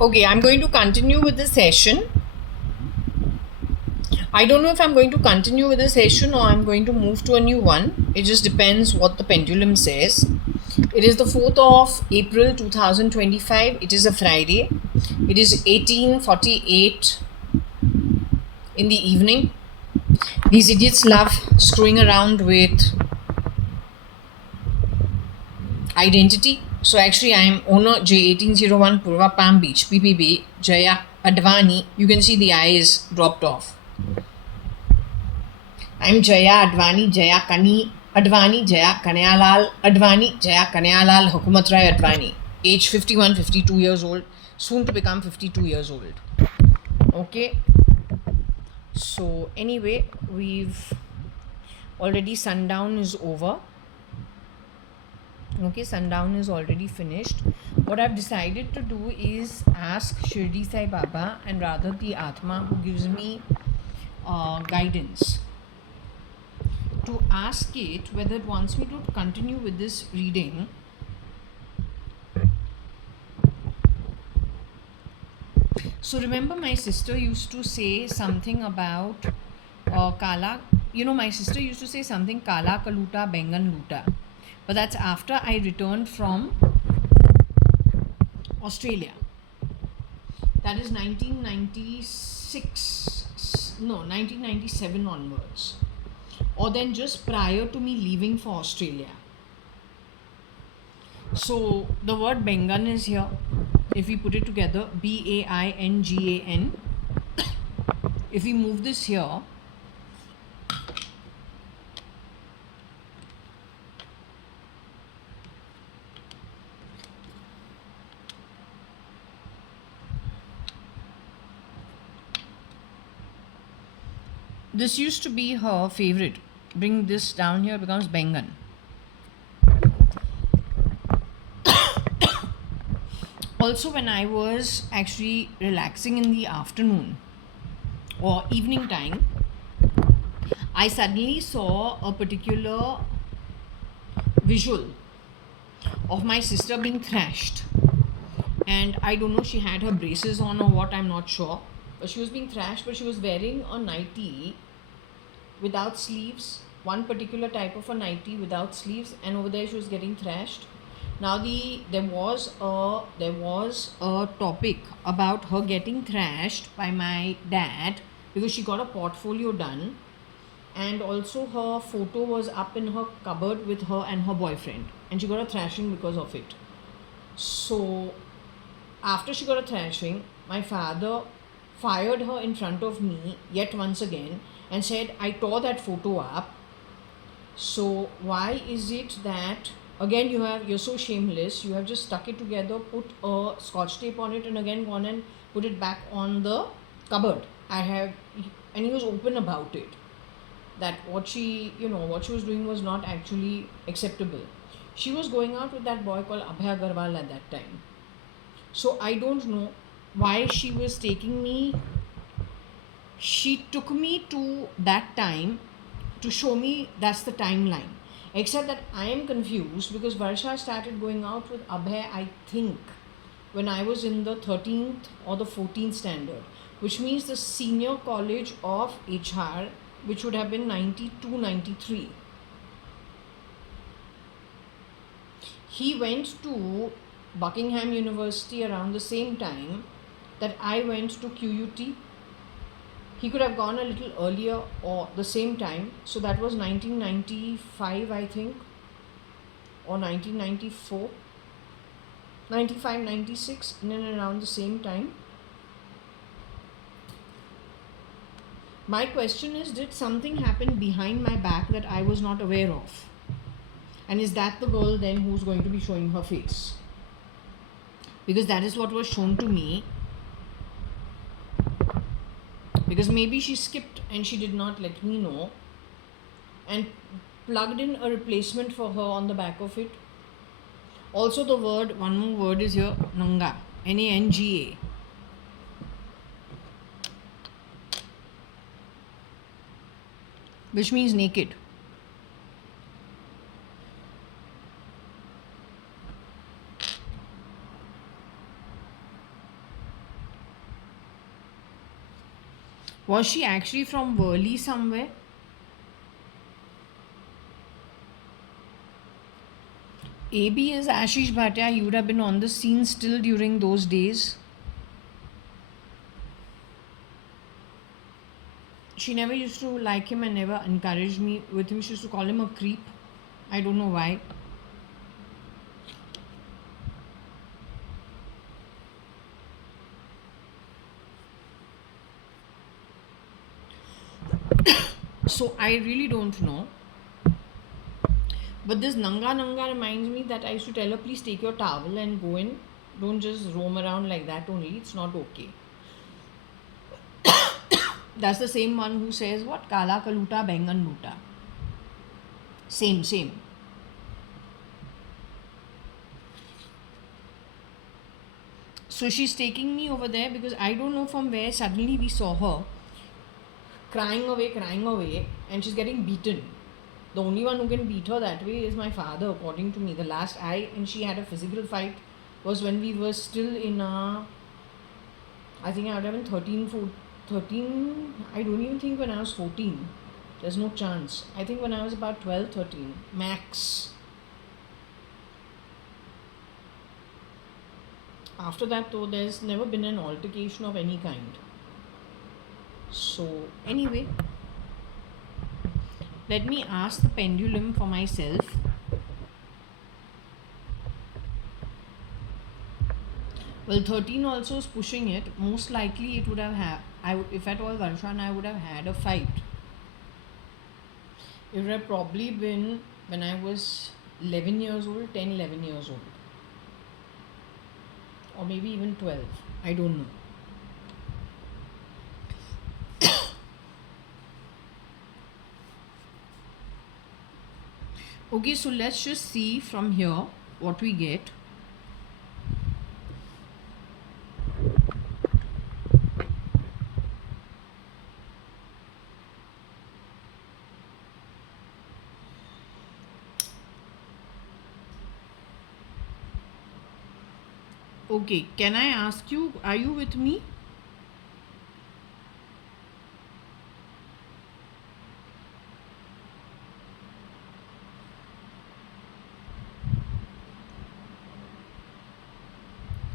Okay, I'm going to continue with the session. I don't know if I'm going to continue with the session or I'm going to move to a new one. It just depends what the pendulum says. It is the 4th of April 2025. It is a Friday. It is 18:48 in the evening. These idiots love screwing around with identity. So actually, I am owner J1801 Purva Palm Beach, PPB, Jaya.ADVANI. You can see the I is dropped off. I'm JAYA.ADVANI, Jaya Kani Advani, Jaya Kanayalal Advani, Jaya Kanayalal Hukumat Rai Advani. Age 51, 52 years old, soon to become 52 years old. Okay. So anyway, we've already sundown is over. Okay, sundown is already finished. What I've decided to do is ask Shirdi Sai Baba and rather the Atma who gives me guidance to ask it whether it wants me to continue with this reading. So remember my sister used to say something about Kala. My sister used to say something Kala Kaluta Bengan Luta. But that's after I returned from Australia. That is 1997 onwards. Or then just prior to me leaving for Australia. So the word Bengan is here. If we put it together, Baingan. If we move this here, this used to be her favorite. Bring this down here, becomes Bengan. Also, when I was actually relaxing in the afternoon or evening time, I suddenly saw a particular visual of my sister being thrashed. And I don't know, she had her braces on or what, I'm not sure. But she was being thrashed, but she was wearing a nightie without sleeves, one particular type of a nightie without sleeves, and over there she was getting thrashed. Now there was a topic about her getting thrashed by my dad because she got a portfolio done, and also her photo was up in her cupboard with her and her boyfriend, and she got a thrashing because of it. So after she got a thrashing, my father fired her in front of me yet once again and said, I tore that photo up. So why is it that again you're so shameless, you have just stuck it together, put a scotch tape on it, and again gone and put it back on the cupboard. And he was open about it, that what she was doing was not actually acceptable. She was going out with that boy called Abhay Agarwal at that time. So I don't know why she was taking me. She took me to that time to show me that's the timeline. Except that I am confused because Varsha started going out with Abhay, I think, when I was in the 13th or the 14th standard, which means the senior college of HR, which would have been 92, 93. He went to Buckingham University around the same time that I went to QUT. He could have gone a little earlier or the same time. So that was 1995, I think, or 1994, 95, 96, in and around the same time. My question is, did something happen behind my back that I was not aware of? And is that the girl then who's going to be showing her face? Because that is what was shown to me. Because maybe she skipped and she did not let me know and plugged in a replacement for her on the back of it. Also the word, one more word is here, Nanga, Nanga, which means naked. Was she actually from Worli somewhere? AB is Ashish Bhatia. He would have been on the scene still during those days. She never used to like him and never encouraged me with him. She used to call him a creep. I don't know why. So I really don't know. But this Nanga Nanga reminds me that I used to tell her, please take your towel and go in. Don't just roam around like that only. It's not okay. That's the same one who says what? Kala kaluta bengan luta. Same. So she's taking me over there because I don't know from where suddenly we saw her crying away, and she's getting beaten. The only one who can beat her that way is my father, according to me. The last I and she had a physical fight was when we were still in I think I would have been 13. I don't even think when I was 14. There's no chance. I think when I was about 12, 13. Max. After that, though, there's never been an altercation of any kind. So, anyway, let me ask the pendulum for myself. Well, 13 also is pushing it. Most likely it would have if at all Varsha and I would have had a fight. It would have probably been when I was 11 years old, 10, 11 years old. Or maybe even 12. I don't know. Okay, so let's just see from here what we get. Okay, can I ask you, are you with me?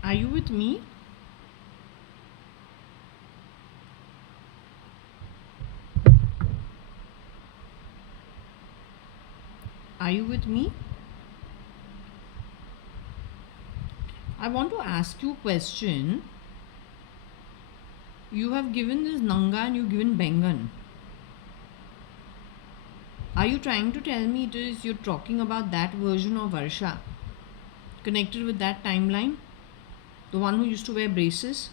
Are you with me? Are you with me? I want to ask you a question. You have given this Nanga and you've given Bengan. Are you trying to tell me you're talking about that version of Varsha connected with that timeline? The one who used to wear braces?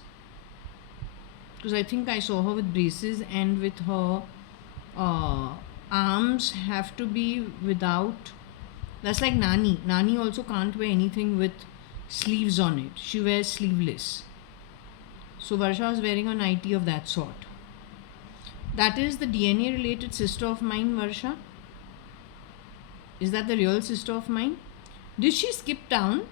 Because I think I saw her with braces and with her arms have to be without. That's like Nani. Nani also can't wear anything with sleeves on it. She wears sleeveless. So Varsha was wearing a nightie of that sort. That is the DNA related sister of mine, Varsha? Is that the real sister of mine? Did she skip town?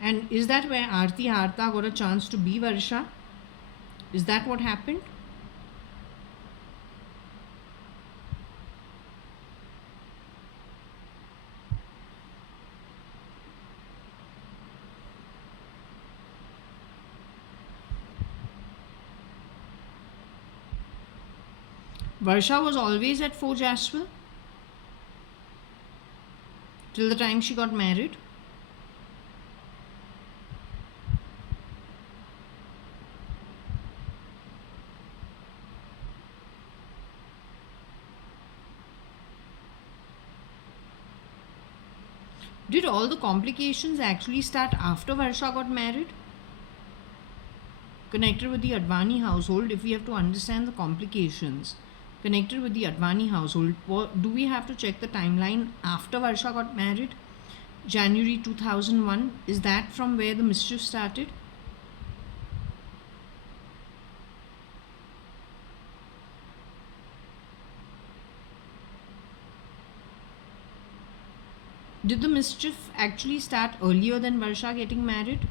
And is that where Aarti Harta got a chance to be Varsha? Is that what happened? Varsha was always at Fort Jaswell till the time she got married. Did all the complications actually start after Varsha got married? Connected with the Advani household, if we have to understand the complications connected with the Advani household, do we have to check the timeline after Varsha got married? January 2001, is that from where the mischief started? Did the mischief actually start earlier than Varsha getting married?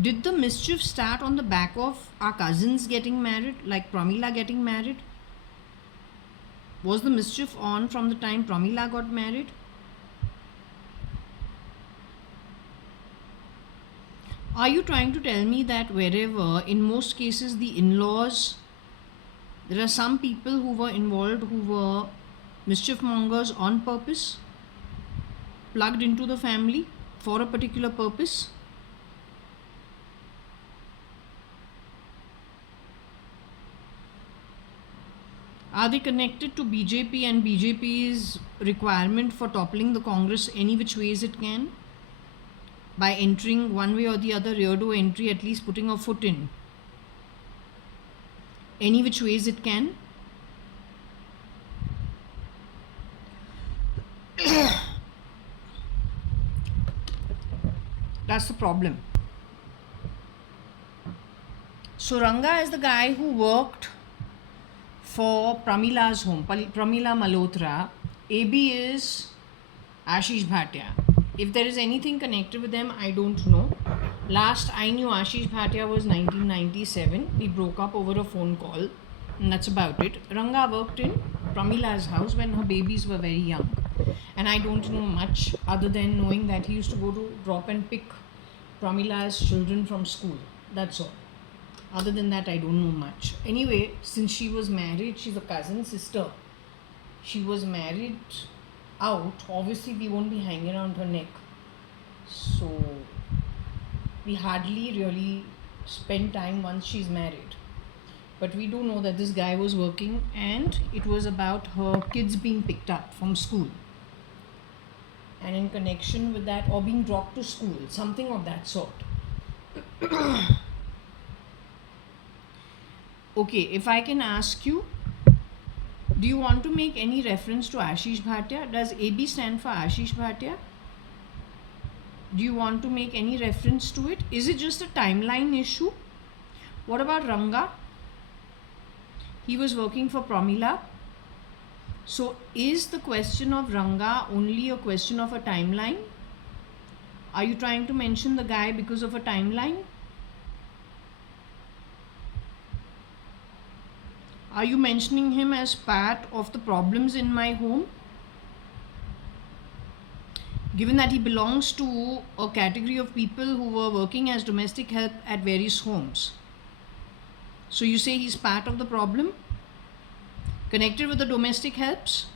Did the mischief start on the back of our cousins getting married, like Pramila getting married? Was the mischief on from the time Pramila got married? Are you trying to tell me that wherever, in most cases, the in-laws, there are some people who were involved who were mischief mongers on purpose, plugged into the family for a particular purpose? Are they connected to BJP and BJP's requirement for toppling the Congress any which ways it can? By entering one way or the other, rear door entry, at least putting a foot in. Any which ways it can? That's the problem. So Ranga is the guy who worked for Pramila's home, Pramila Malhotra. AB is Ashish Bhatia. If there is anything connected with them, I don't know. Last I knew Ashish Bhatia was 1997. We broke up over a phone call. And that's about it. Ranga worked in Pramila's house when her babies were very young. And I don't know much other than knowing that he used to go to drop and pick Pramila's children from school. That's all. Other than that, I don't know much. Anyway, since she was married, she's a cousin sister. She was married out. Obviously, we won't be hanging around her neck. So, we hardly really spend time once she's married. But we do know that this guy was working and it was about her kids being picked up from school. And in connection with that, or being dropped to school, something of that sort. Okay, if I can ask you, do you want to make any reference to Ashish Bhatia? Does AB stand for Ashish Bhatia? Do you want to make any reference to it? Is it just a timeline issue? What about Ranga? He was working for Pramila. So is the question of Ranga only a question of a timeline? Are you trying to mention the guy because of a timeline? Are you mentioning him as part of the problems in my home? Given that he belongs to a category of people who were working as domestic help at various homes. So you say he's part of the problem? Connected with the domestic helps?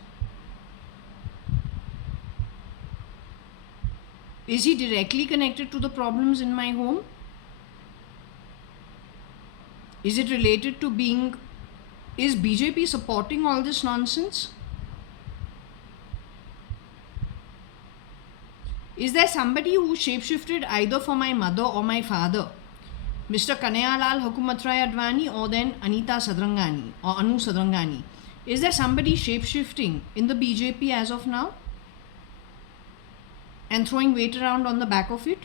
Is he directly connected to the problems in my home? Is it related to being... Is BJP supporting all this nonsense? Is there somebody who shapeshifted either for my mother or my father? Mr. Kanayalal JAYA.ADVANI or then Anita Sadrangani or Anu Sadrangani? Is there somebody shapeshifting in the BJP as of now? And throwing weight around on the back of it?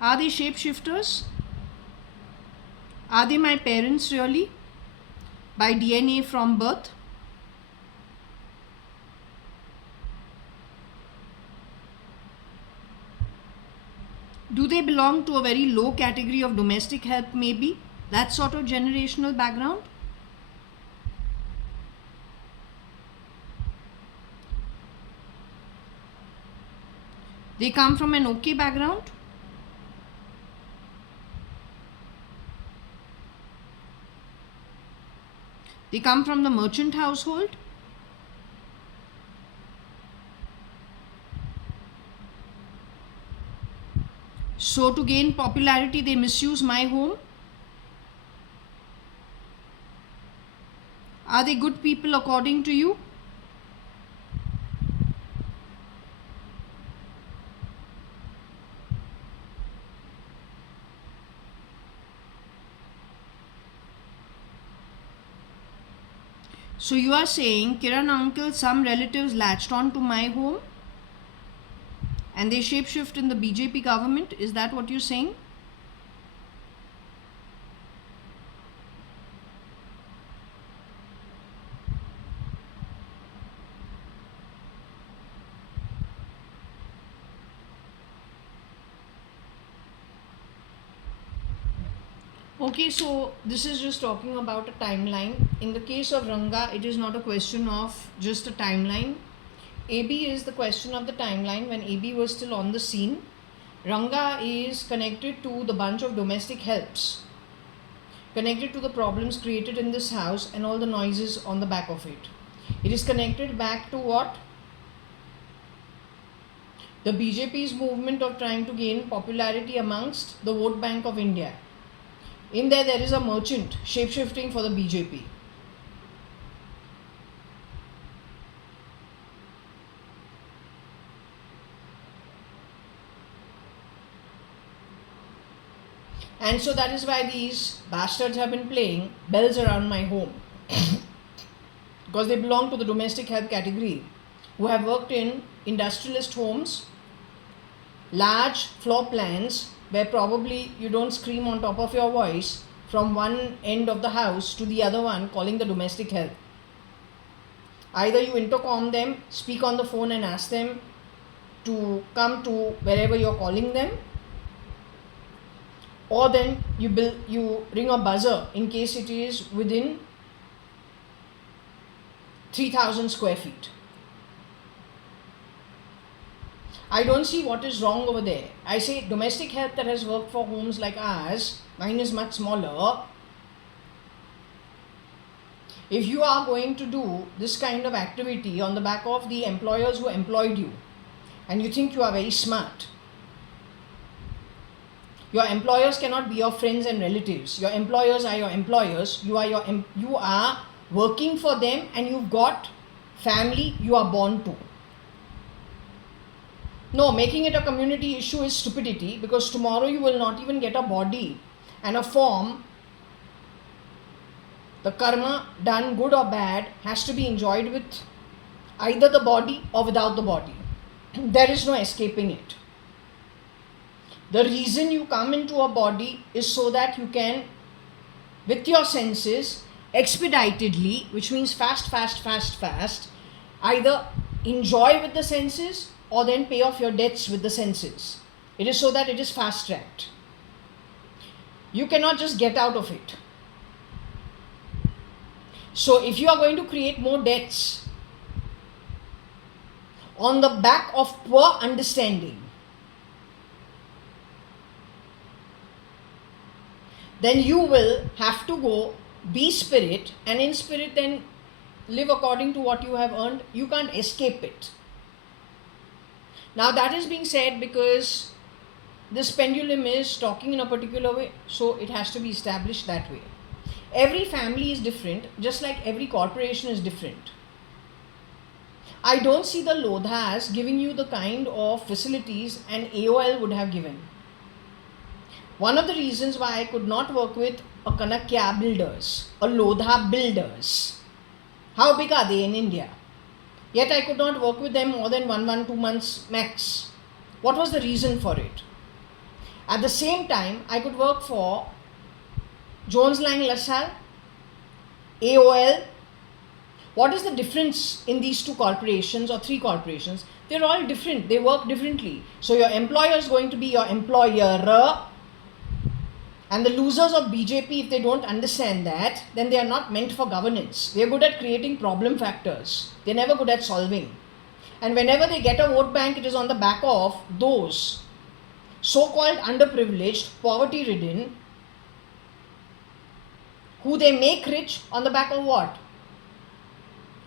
Are they shapeshifters? Are they my parents really? By DNA from birth? Do they belong to a very low category of domestic help maybe? That sort of generational background? They come from an okay background? They come from the merchant household? So to gain popularity, they misuse my home? Are they good people according to you? So you are saying, Kiran uncle, some relatives latched on to my home and they shapeshift in the BJP government? Is that what you're saying? Okay, so this is just talking about a timeline. In the case of Ranga, it is not a question of just a timeline. AB is the question of the timeline when AB was still on the scene. Ranga is connected to the bunch of domestic helps, connected to the problems created in this house and all the noises on the back of it. It is connected back to what? The BJP's movement of trying to gain popularity amongst the vote bank of India. In there is a merchant shape-shifting for the BJP. And so that is why these bastards have been playing bells around my home. Because they belong to the domestic help category, who have worked in industrialist homes, large floor plans, where probably you don't scream on top of your voice from one end of the house to the other one calling the domestic help. Either you intercom them, speak on the phone and ask them to come to wherever you're calling them, or then you ring a buzzer in case it is within 3,000 square feet. I don't see what is wrong over there. I say domestic help that has worked for homes like ours, mine is much smaller. If you are going to do this kind of activity on the back of the employers who employed you, and you think you are very smart, your employers cannot be your friends and relatives. Your employers are your employers. You are working for them, and you've got family you are born to. No, making it a community issue is stupidity, because tomorrow you will not even get a body and a form. The karma, done good or bad, has to be enjoyed with either the body or without the body. There is no escaping it. The reason you come into a body is so that you can, with your senses, expeditedly, which means fast, either enjoy with the senses or then pay off your debts with the senses. It is so that it is fast-tracked. You cannot just get out of it. So if you are going to create more debts on the back of poor understanding, then you will have to go be spirit, and in spirit then live according to what you have earned. You can't escape it. Now that is being said because this pendulum is talking in a particular way, so it has to be established that way. Every family is different, just like every corporation is different. I don't see the Lodhas giving you the kind of facilities an AOL would have given. One of the reasons why I could not work with a Kanakya builders, a Lodha builders, how big are they in India? Yet I could not work with them more than 2 months max. What was the reason for it? At the same time, I could work for Jones Lang LaSalle, AOL. What is the difference in these two corporations or three corporations? They're all different. They work differently. So your employer is going to be your employer. And the losers of BJP, if they don't understand that, then they are not meant for governance. They are good at creating problem factors. They're never good at solving. And whenever they get a vote bank, it is on the back of those so-called underprivileged, poverty-ridden, who they make rich on the back of what?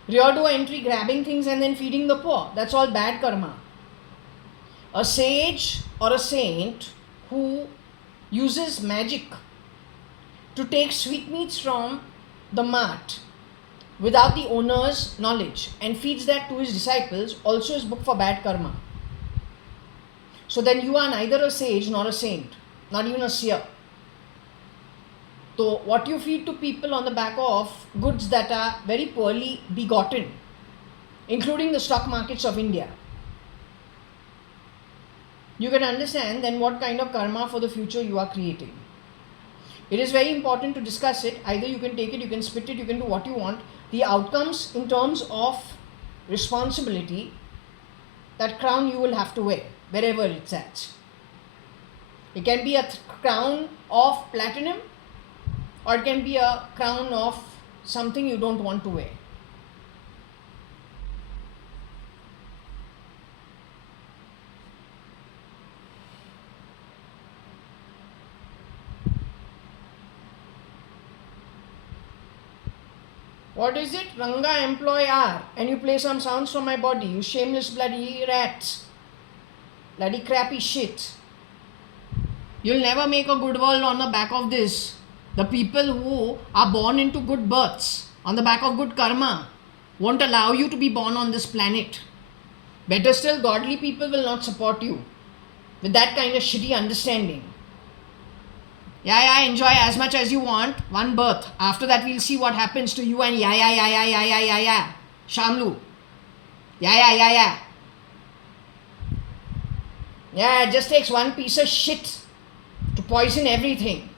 Rear door entry, grabbing things and then feeding the poor. That's all bad karma. A sage or a saint who uses magic to take sweetmeats from the mart without the owner's knowledge and feeds that to his disciples also is booked for bad karma. So then you are neither a sage nor a saint, not even a seer. So what you feed to people on the back of goods that are very poorly begotten, including the stock markets of India, you can understand then what kind of karma for the future you are creating. It is very important to discuss it. Either you can take it, you can spit it, you can do what you want. The outcomes in terms of responsibility, that crown you will have to wear wherever it's at. It can be a crown of platinum or it can be a crown of something you don't want to wear. What is it? Ranga employ R, and you play some sounds from my body. You shameless bloody rats. Bloody crappy shit. You'll never make a good world on the back of this. The people who are born into good births, on the back of good karma, won't allow you to be born on this planet. Better still, godly people will not support you with that kind of shitty understanding. Yeah, enjoy as much as you want. One birth. After that, we'll see what happens to you and yeah. Shamlu. Yeah. Yeah, it just takes one piece of shit to poison everything.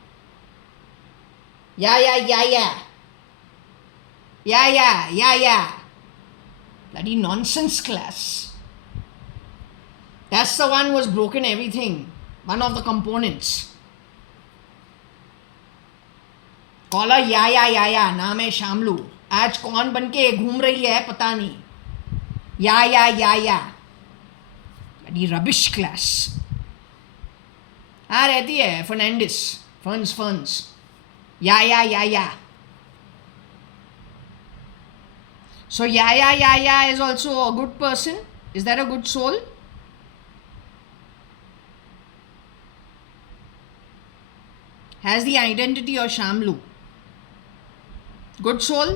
Yeah. Bloody nonsense class. That's the one who has broken everything. One of the components. कॉलर या नाम है शामलू. आज कौन बन के घूम रही है पता नहीं. या बड़ी रबिश क्लास. हाँ रहती है फर्नांडिस. फर्न्स या. So ya is also a good person. Is that a good soul? Has the identity of Shamlu. Good soul?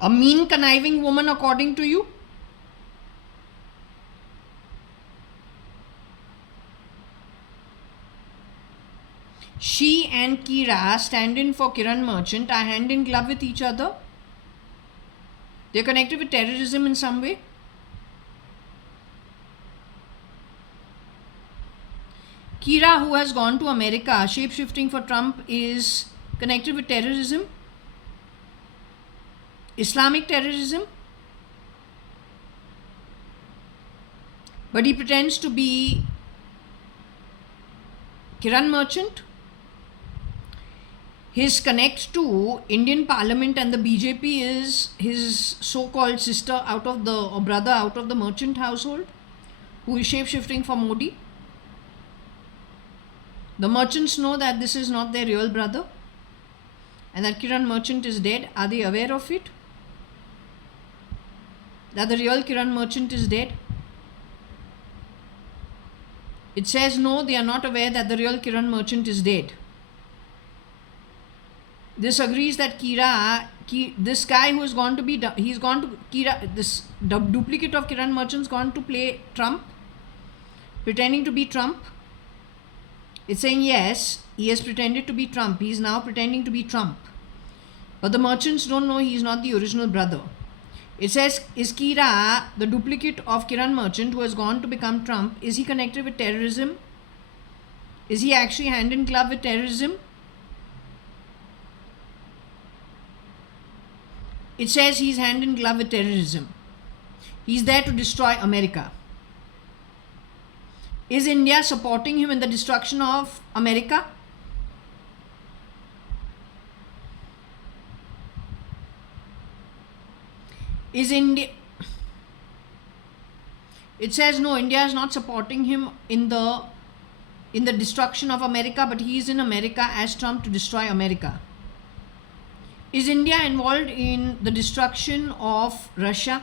A mean, conniving woman according to you? She and Kira, stand in for Kiran Merchant, are hand in glove with each other. They're connected with terrorism in some way. Kira, who has gone to America, shape-shifting for Trump, is connected with terrorism, Islamic terrorism. But he pretends to be Kiran Merchant. His connect to Indian Parliament and the BJP is his so-called sister out of the, or brother out of the merchant household, who is shape-shifting for Modi. The merchants know that this is not their real brother and that Kiran Merchant is dead. Are they aware of it? That the real Kiran Merchant is dead? It says no, they are not aware that the real Kiran Merchant is dead. This agrees that this guy who has gone to be, he's gone to Kira, this duplicate of Kiran Merchant's gone to play Trump, pretending to be Trump. It's saying yes, he has pretended to be Trump. He is now pretending to be Trump. But the merchants don't know he is not the original brother. It says, is Kira the duplicate of Kiran Merchant who has gone to become Trump? Is he connected with terrorism? Is he actually hand in glove with terrorism? It says he's hand in glove with terrorism. He's there to destroy America. Is India supporting him in the destruction of America? Is India... It says no, India is not supporting him in the destruction of America, but he is in America as Trump to destroy America. Is India involved in the destruction of Russia?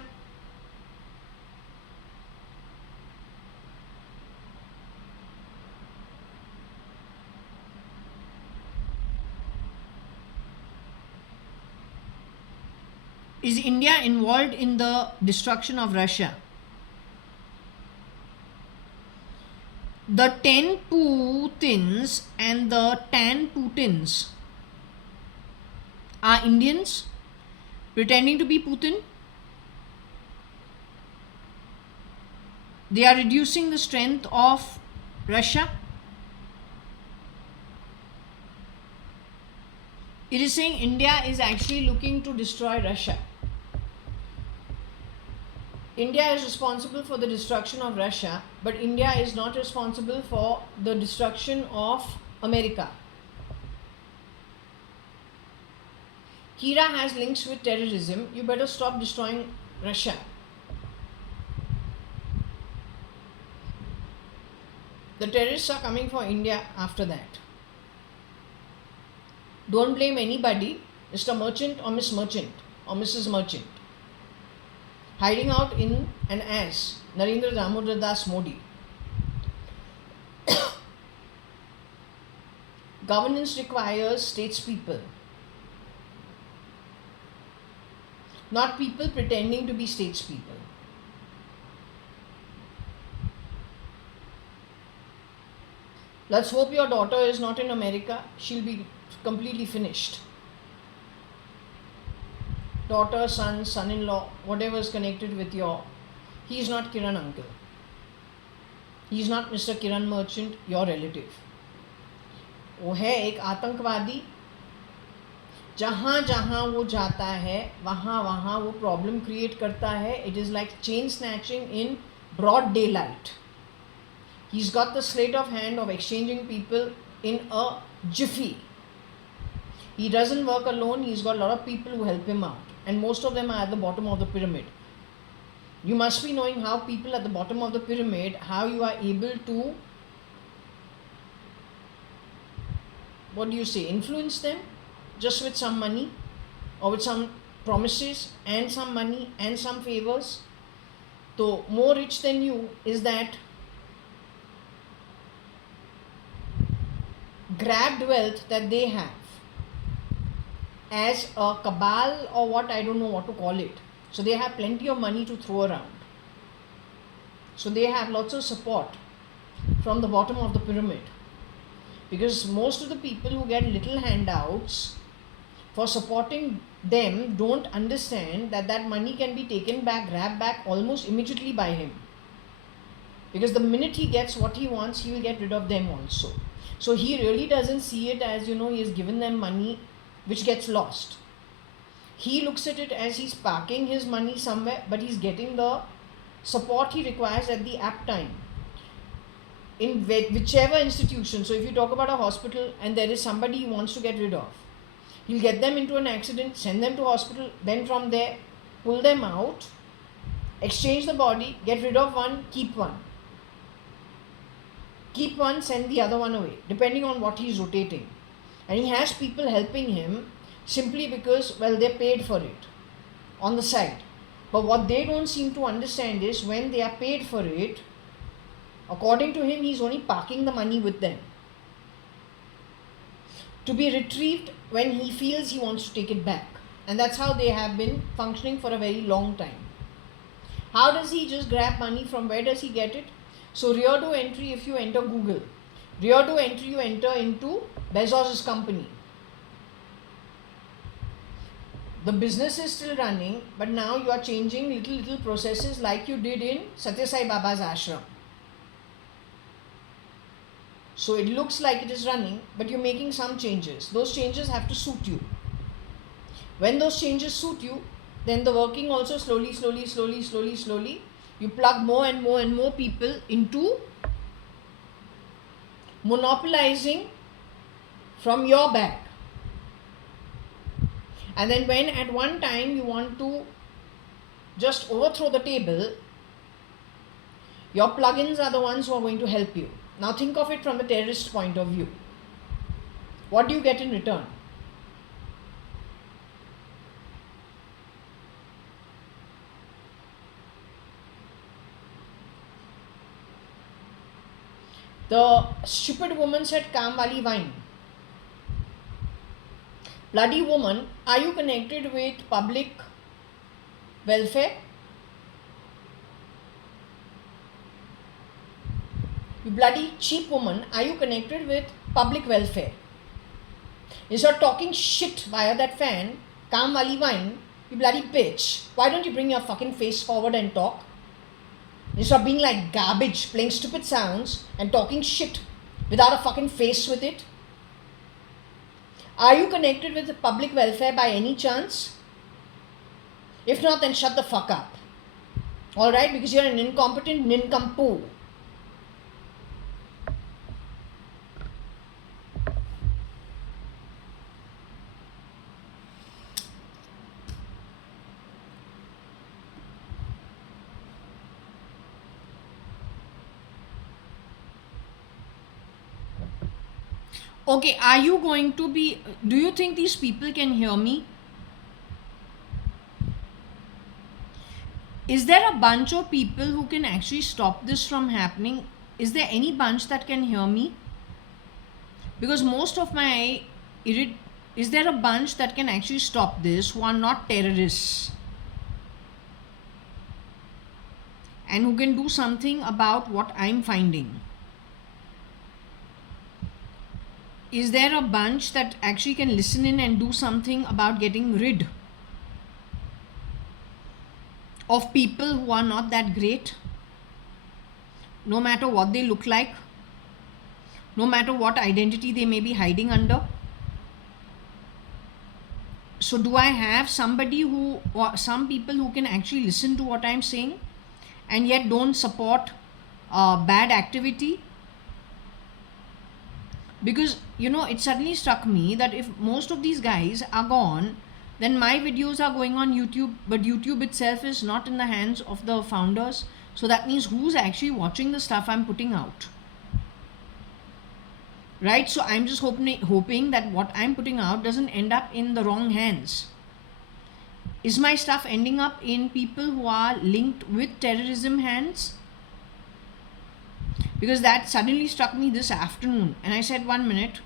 Is India involved in the destruction of Russia? The 10 Putins and the 10 Putins are Indians pretending to be Putin. They are reducing the strength of Russia. It is saying India is actually looking to destroy Russia. India is responsible for the destruction of Russia, but India is not responsible for the destruction of America. Kira has links with terrorism. You better stop destroying Russia. The terrorists are coming for India after that. Don't blame anybody, Mr. Merchant or Miss Merchant or Mrs. Merchant. Hiding out in an ass, Narendra Damodar Das Modi. Governance requires statespeople, not people pretending to be statespeople. Let's hope your daughter is not in America. She'll be completely finished. Daughter, son, son-in-law, whatever is connected with your... He is not Kiran uncle. He is not Mr. Kiran Merchant, your relative. वो है एक आतंकवादी. जहाँ जहाँ वो जाता है वहाँ वहाँ वो प्रॉब्लम क्रिएट करता है. It is like chain snatching in broad daylight. He's got the sleight of hand of exchanging people in a jiffy. He doesn't work alone. He's got a lot of people who help him out. And most of them are at the bottom of the pyramid. You must be knowing how people at the bottom of the pyramid, how you are able to, what do you say, influence them just with some money or with some promises and some money and some favors. So more rich than you is that grabbed wealth that they have as a cabal or what, I don't know what to call it. So they have plenty of money to throw around. So they have lots of support from the bottom of the pyramid. Because most of the people who get little handouts for supporting them don't understand that that money can be taken back, grabbed back almost immediately by him. Because the minute he gets what he wants, he will get rid of them also. So he really doesn't see it as, he has given them money which gets lost. He looks at it as he's parking his money somewhere, but he's getting the support he requires at the apt time. In whichever institution. So if you talk about a hospital and there is somebody he wants to get rid of, he'll get them into an accident, send them to hospital, then from there, pull them out, exchange the body, get rid of one, keep one. Keep one, send the other one away, depending on what he's rotating. And he has people helping him simply because, well, they're paid for it on the side. But what they don't seem to understand is when they are paid for it, according to him, he's only parking the money with them to be retrieved when he feels he wants to take it back. And that's how they have been functioning for a very long time. How does he just grab money? From where does he get it? So rear door entry, if you enter Google, rear door entry you enter into Bezos' company. The business is still running, but now you are changing little processes like you did in Satya Sai Baba's ashram. So it looks like it is running, but you're making some changes. Those changes have to suit you. When those changes suit you, then the working also slowly, you plug more and more people into monopolizing from your bag. And then when at one time you want to just overthrow the table, your plugins are the ones who are going to help you. Now think of it from the terrorist point of view. What do you get in return? The stupid woman said, "Kaam wali wine." Bloody woman, are you connected with public welfare? You bloody cheap woman, are you connected with public welfare? Instead of talking shit via that fan, "Kaam wali wine," you bloody bitch. Why don't you bring your fucking face forward and talk? Instead of being like garbage, playing stupid sounds and talking shit without a fucking face with it. Are you connected with the public welfare by any chance? If not, then shut the fuck up. Alright, because you're an incompetent nincompoop. Okay, are you going to be, do you think these people can hear me? Is there a bunch of people who can actually stop this from happening? Is there any bunch that can hear me? Because most of my is there a bunch that can actually stop this who are not terrorists and who can do something about what I'm finding? Is there a bunch that actually can listen in and do something about getting rid of people who are not that great, no matter what they look like, no matter what identity they may be hiding under? So do I have somebody who, or some people who can actually listen to what I'm saying and yet don't support bad activity? Because it suddenly struck me that if most of these guys are gone, then my videos are going on YouTube, but YouTube itself is not in the hands of the founders. So that means who's actually watching the stuff I'm putting out? Right? So I'm just hoping that what I'm putting out doesn't end up in the wrong hands. Is my stuff ending up in people who are linked with terrorism hands? Because that suddenly struck me this afternoon, and I said, 1 minute,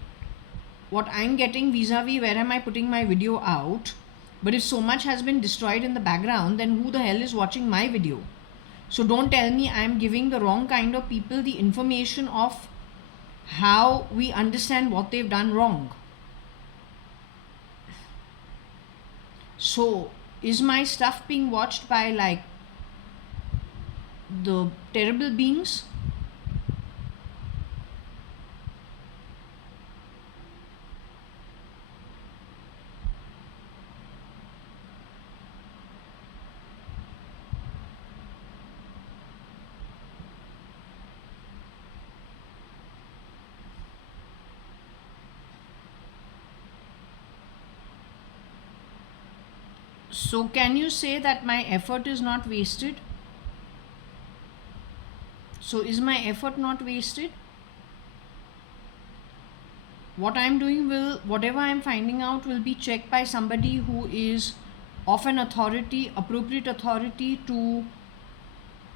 what I'm getting vis-a-vis where am I putting my video out? But if so much has been destroyed in the background, then who the hell is watching my video? So don't tell me I'm giving the wrong kind of people the information of how we understand what they've done wrong. So is my stuff being watched by like the terrible beings? So can you say that my effort is not wasted? So is my effort not wasted? What I'm doing whatever I'm finding out will be checked by somebody who is of an authority, appropriate authority to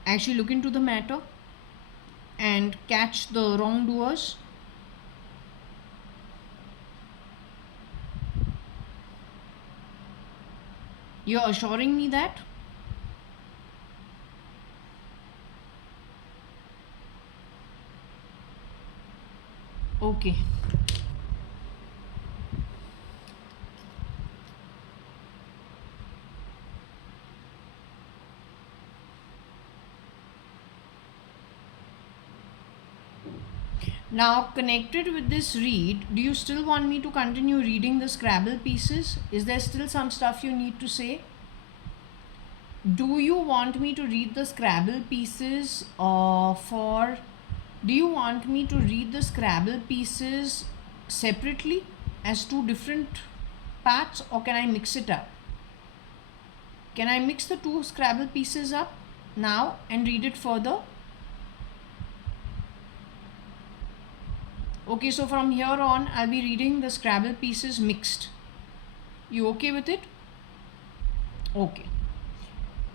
actually look into the matter and catch the wrongdoers. You're assuring me that? Okay. Now, connected with this read, do you still want me to continue reading the Scrabble pieces? Is there still some stuff you need to say? Do you want me to read the Scrabble pieces do you want me to read the Scrabble pieces separately as two different parts, or can I mix it up? Can I mix the two Scrabble pieces up now and read it further? Okay, so from here on, I'll be reading the Scrabble pieces mixed. You okay with it? Okay.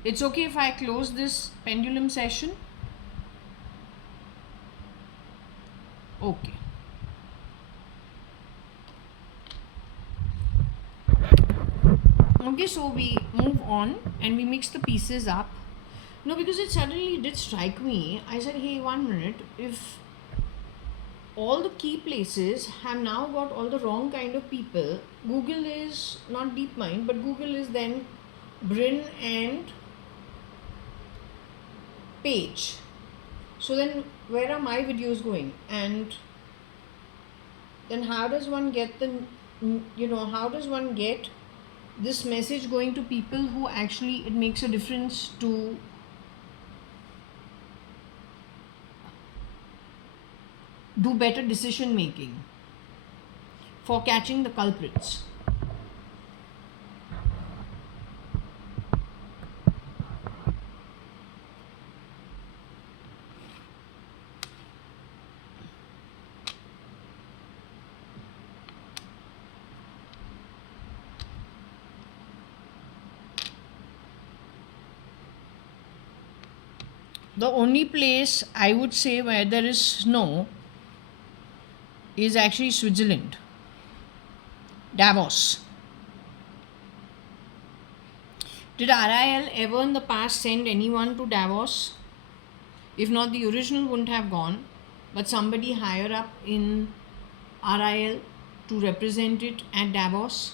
It's okay if I close this pendulum session? Okay. Okay, so we move on and we mix the pieces up. No, because it suddenly did strike me. I said, hey, 1 minute, if all the key places have now got all the wrong kind of people, Google is not DeepMind, but Google is then Bryn and Page. So then where are my videos going? And then how does one get how does one get this message going to people who actually it makes a difference to do better decision making, for catching the culprits. The only place I would say where there is snow is actually Switzerland, Davos. Did RIL ever in the past send anyone to Davos? If not, the original wouldn't have gone, but somebody higher up in RIL to represent it at Davos.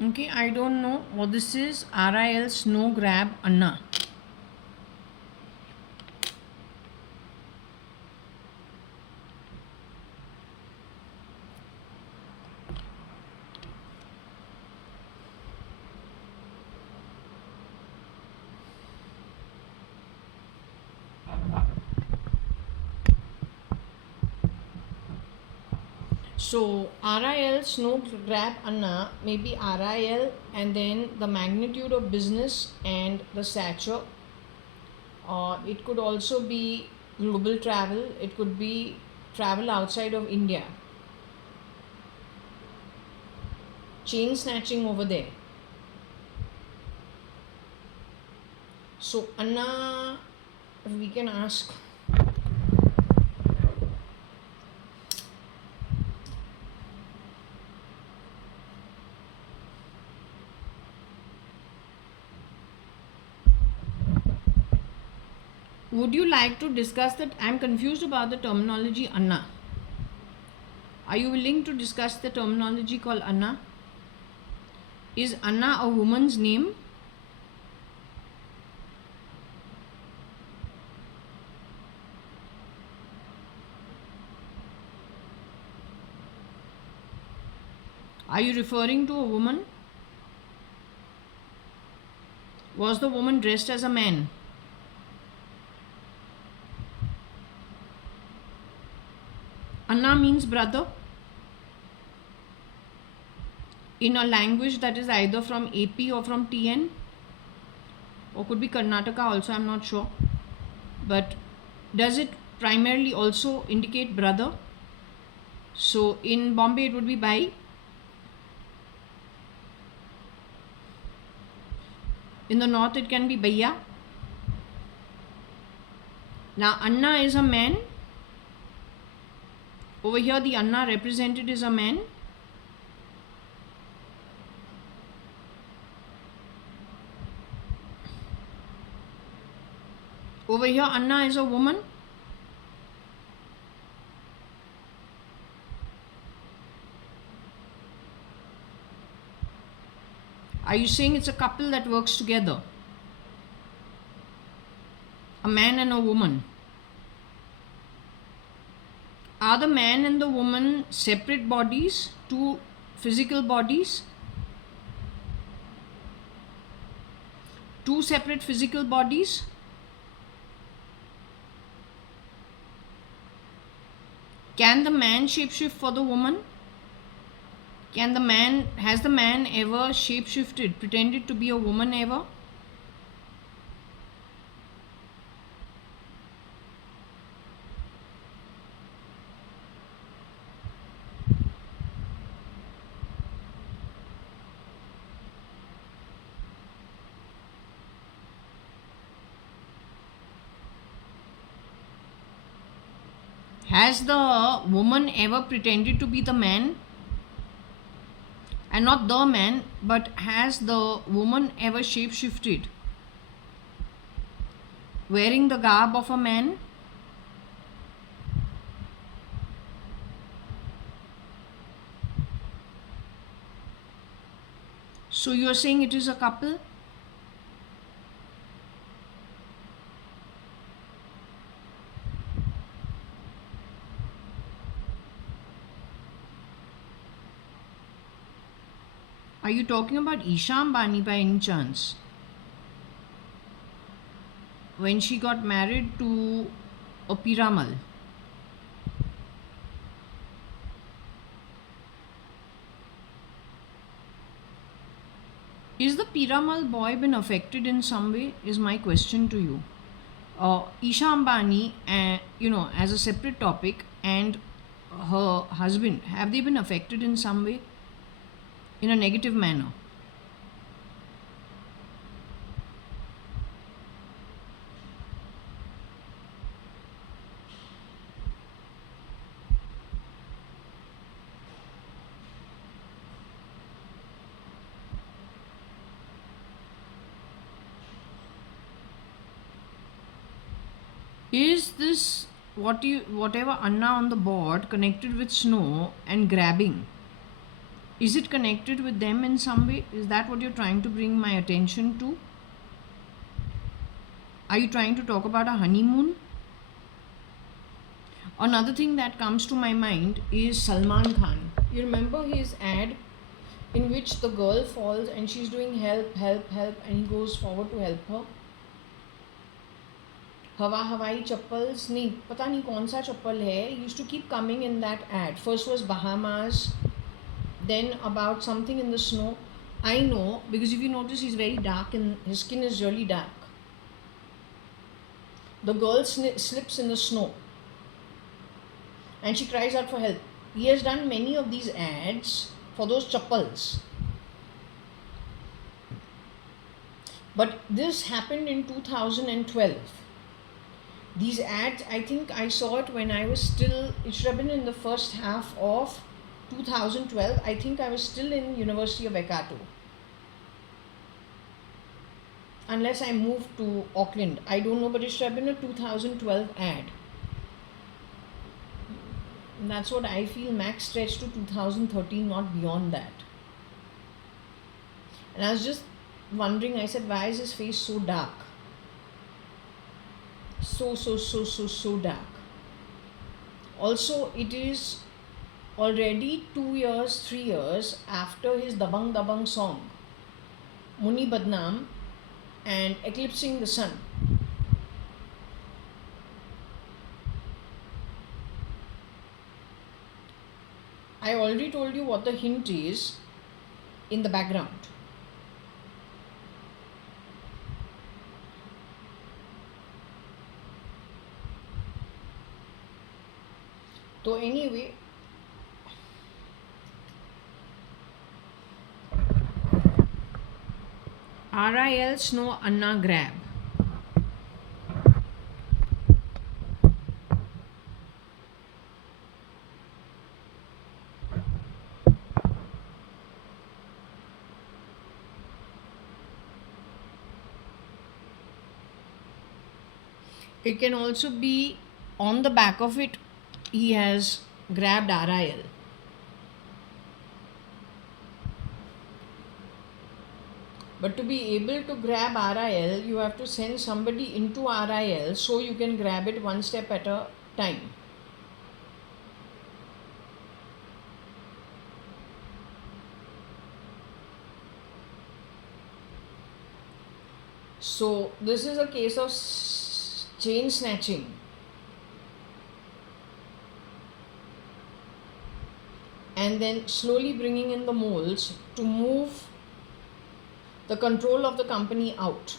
Okay, I don't know what this is. RIL Snow Grab Anna. So RIL Snow Grab Anna may be RIL and then the magnitude of business and the stature. It could also be global travel. It could be travel outside of India. Chain snatching over there. So Anna, we can ask. Would you like to discuss that? I'm confused about the terminology Anna. Are you willing to discuss the terminology called Anna? Is Anna a woman's name? Are you referring to a woman? Was the woman dressed as a man? Anna means brother in a language that is either from AP or from TN, or could be Karnataka also, I'm not sure. But does it primarily also indicate brother? So in Bombay it would be Bhai. In the north it can be Bhaiya. Now Anna is a man. Over here the Anna represented is a man. Over here Anna is a woman. Are you saying it's a couple that works together? A man and a woman. Are the man and the woman separate bodies, two physical bodies? Two separate physical bodies? Can the man shapeshift for the woman? Has the man ever shapeshifted, pretended to be a woman ever? Has the woman ever pretended to be the man? And not the man, but has the woman ever shapeshifted? wearing the garb of a man. So you're saying it is a couple? Are you talking about Isha Ambani by any chance? When she got married to a Piramal? Is the Piramal boy been affected in some way? Is my question to you. Isha Ambani, as a separate topic, and her husband, have they been affected in some way? In a negative manner? Is this whatever Anna on the board connected with snow and grabbing? Is it connected with them in some way? Is that what you're trying to bring my attention to? Are you trying to talk about a honeymoon? Another thing that comes to my mind is Salman Khan. You remember his ad in which the girl falls and she's doing help, help, help, and he goes forward to help her? हवाई चप्पल्स नहीं, पता नहीं कौन सा चप्पल है, used to keep coming in that ad. First was Bahamas, then about something in the snow. I know, because if you notice, he's very dark and his skin is really dark. The girl slips in the snow and she cries out for help. He has done many of these ads for those chappals. But this happened in 2012. These ads, I think I saw it when I was still, it should have been in the first half of 2012. I think I was still in University of Waikato. Unless I moved to Auckland. I don't know, but it should have been a 2012 ad. And that's what I feel, max stretch to 2013, not beyond that. And I was just wondering, I said, why is his face so dark? So dark. Also, it is already 2 years, 3 years after his Dabang Dabang song, Muni Badnaam and Eclipsing the Sun. I already told you what the hint is in the background. So anyway, RIL Snow Anna Grab. It can also be on the back of it, he has grabbed RIL. But to be able to grab RIL, you have to send somebody into RIL so you can grab it one step at a time. So this is a case of chain snatching. And then slowly bringing in the moles to move the control of the company out,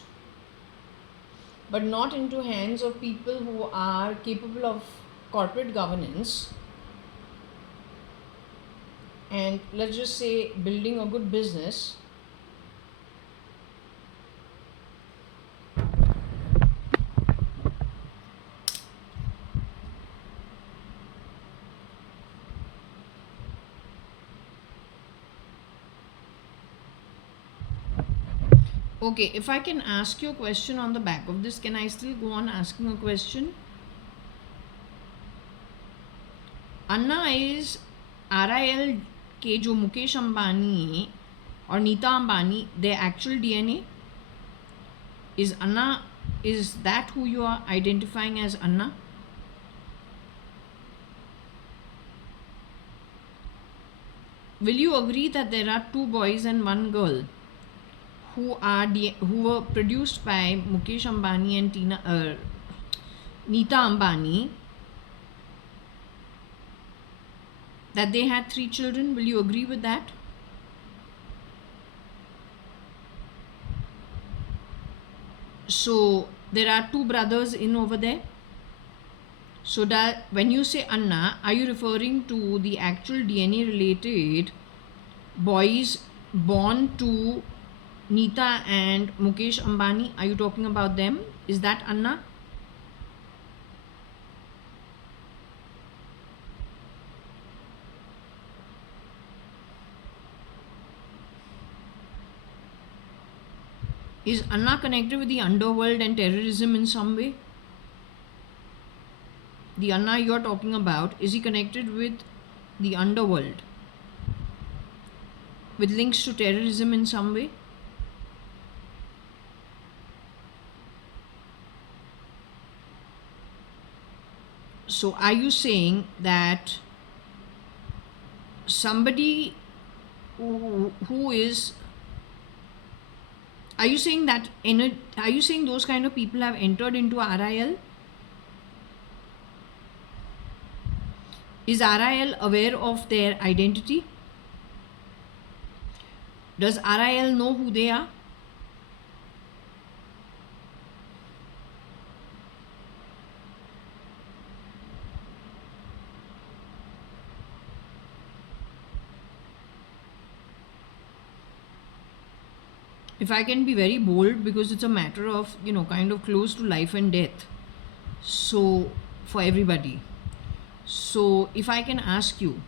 but not into hands of people who are capable of corporate governance and, let's just say, building a good business. Okay, if I can ask you a question on the back of this, can I still go on asking a question? Anna is RIL के जो मुकेश अंबानी और Nita Ambani, their actual DNA? Is Anna, is that who you are identifying as Anna? Will you agree that there are two boys and one girl who were produced by Mukesh Ambani and Neeta Ambani, that they had 3 children? Will you agree with that? So there are 2 brothers in over there. So that when you say Anna, are you referring to the actual DNA related boys born to Neeta and Mukesh Ambani? Are you talking about them? Is that Anna? Is Anna connected with the underworld and terrorism in some way? The Anna you are talking about, is he connected with the underworld? With links to terrorism in some way? So are you saying that somebody who is, are you saying that are you saying those kind of people have entered into RIL? Is RIL aware of their identity? Does RIL know who they are? If I can be very bold, because it's a matter of, kind of close to life and death. So, for everybody. So, if I can ask you,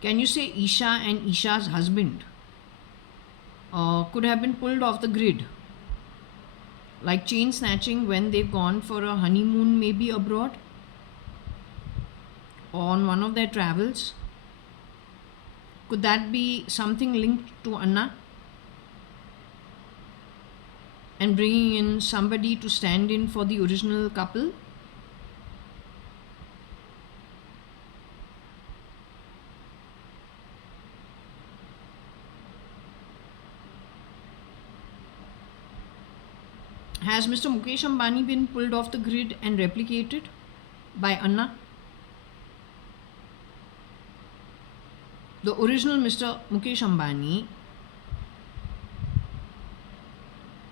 can you say Isha and Isha's husband could have been pulled off the grid? Like chain snatching when they've gone for a honeymoon, maybe abroad? Or on one of their travels? Could that be something linked to Anna? And bringing in somebody to stand in for the original couple? Has Mr. Mukesh Ambani been pulled off the grid and replicated by Anna? The original Mr. Mukesh Ambani,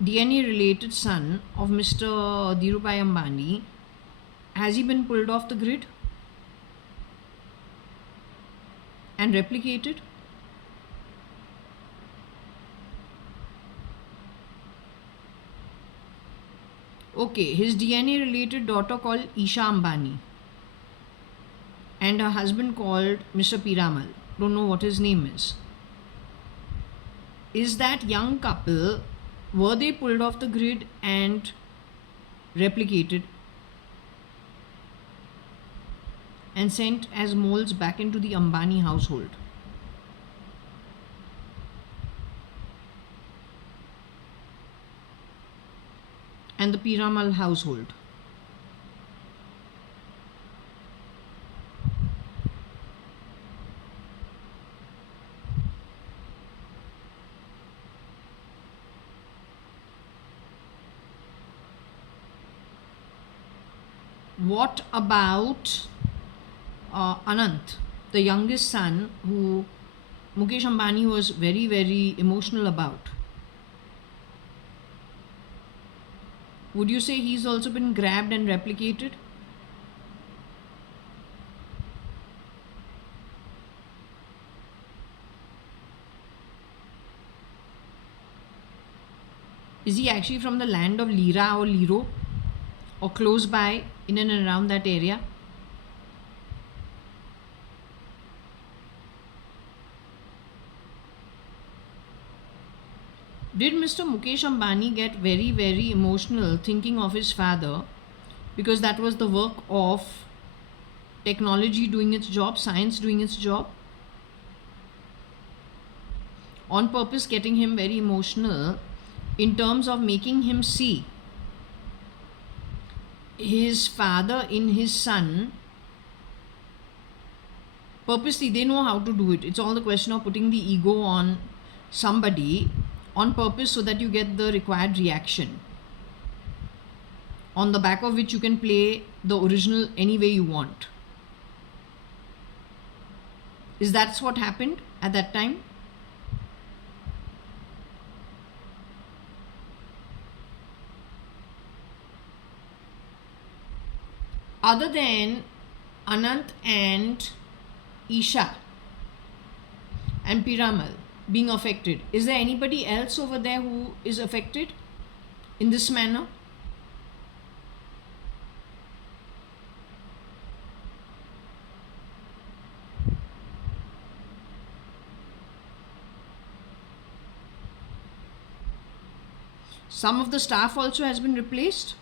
DNA related son of Mr. Dhirubhai Ambani, has he been pulled off the grid and replicated? Okay, his DNA related daughter called Isha Ambani and her husband called Mr. Piramal. Don't know what his name is. Is that young couple, were they pulled off the grid and replicated and sent as moles back into the Ambani household? And the Piramal household? What about Anant, the youngest son, who Mukesh Ambani was very, very emotional about? Would you say he's also been grabbed and replicated? Is he actually from the land of Lira or Liro, or close by, in and around that area? Did Mr. Mukesh Ambani get very, very emotional thinking of his father because that was the work of technology doing its job, science doing its job? On purpose getting him very emotional in terms of making him see his father in his son. Purposely, they know how to do it. It's all the question of putting the ego on somebody on purpose so that you get the required reaction, on the back of which you can play the original any way you want. Is that what happened at that time? Other than Anant and Isha and Piramal being affected, is there anybody else over there who is affected in this manner? Some of the staff also has been replaced.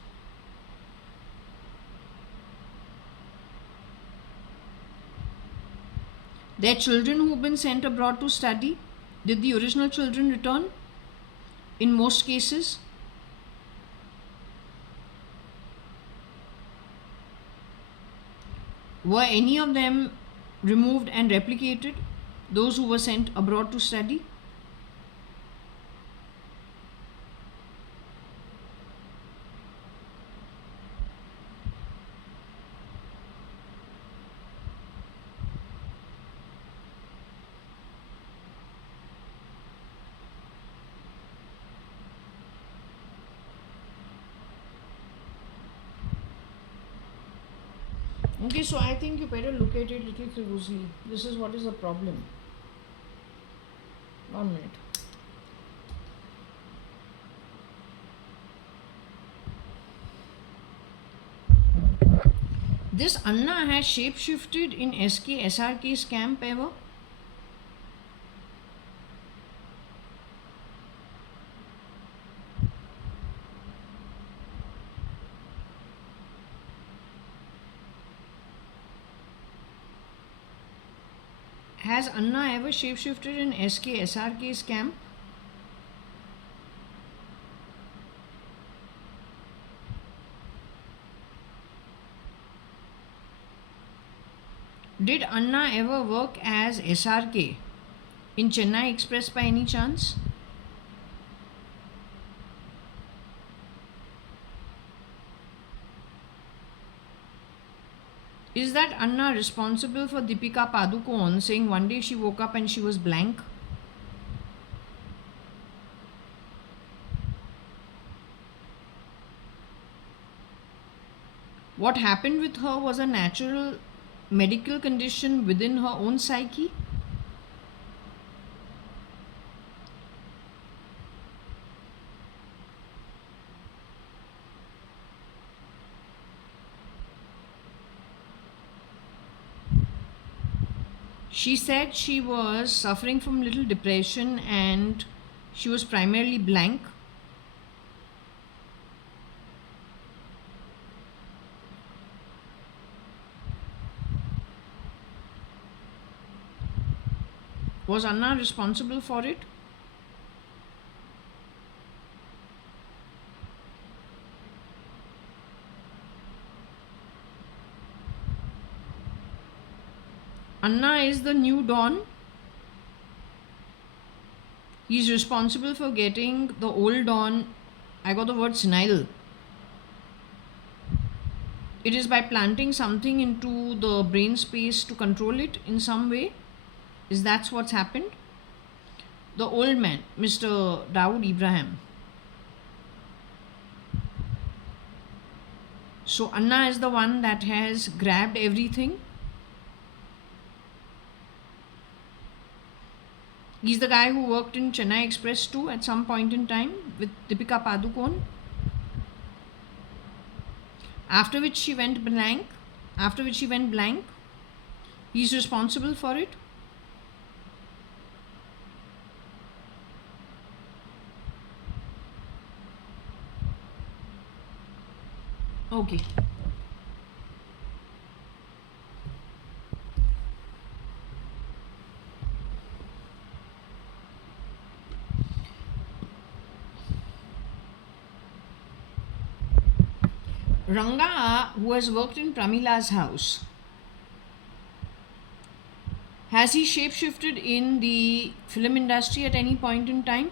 Their children who've been sent abroad to study, did the original children return? In most cases. Were any of them removed and replicated? Those who were sent abroad to study? Okay, so I think you better look at it a little closely. This is what is the problem. 1 minute. This Anna has shapeshifted in SRK's camp ever? Has Anna ever shapeshifted in SRK's camp? Did Anna ever work as SRK in Chennai Express by any chance? Is that Anna responsible for Deepika Padukone saying one day she woke up and she was blank? What happened with her was a natural medical condition within her own psyche? She said she was suffering from little depression and she was primarily blank. Was Anna responsible for it? Anna is the new Dawn. He's responsible for getting the old Dawn. I got the word senile. It is by planting something into the brain space to control it in some way. Is that what's happened? The old man, Mr. Dawood Ibrahim. So Anna is the one that has grabbed everything. He's the guy who worked in Chennai Express too at some point in time with Deepika Padukone. After which she went blank. He's responsible for it. Okay. Ranga, who has worked in Pramila's house, has he shapeshifted in the film industry at any point in time?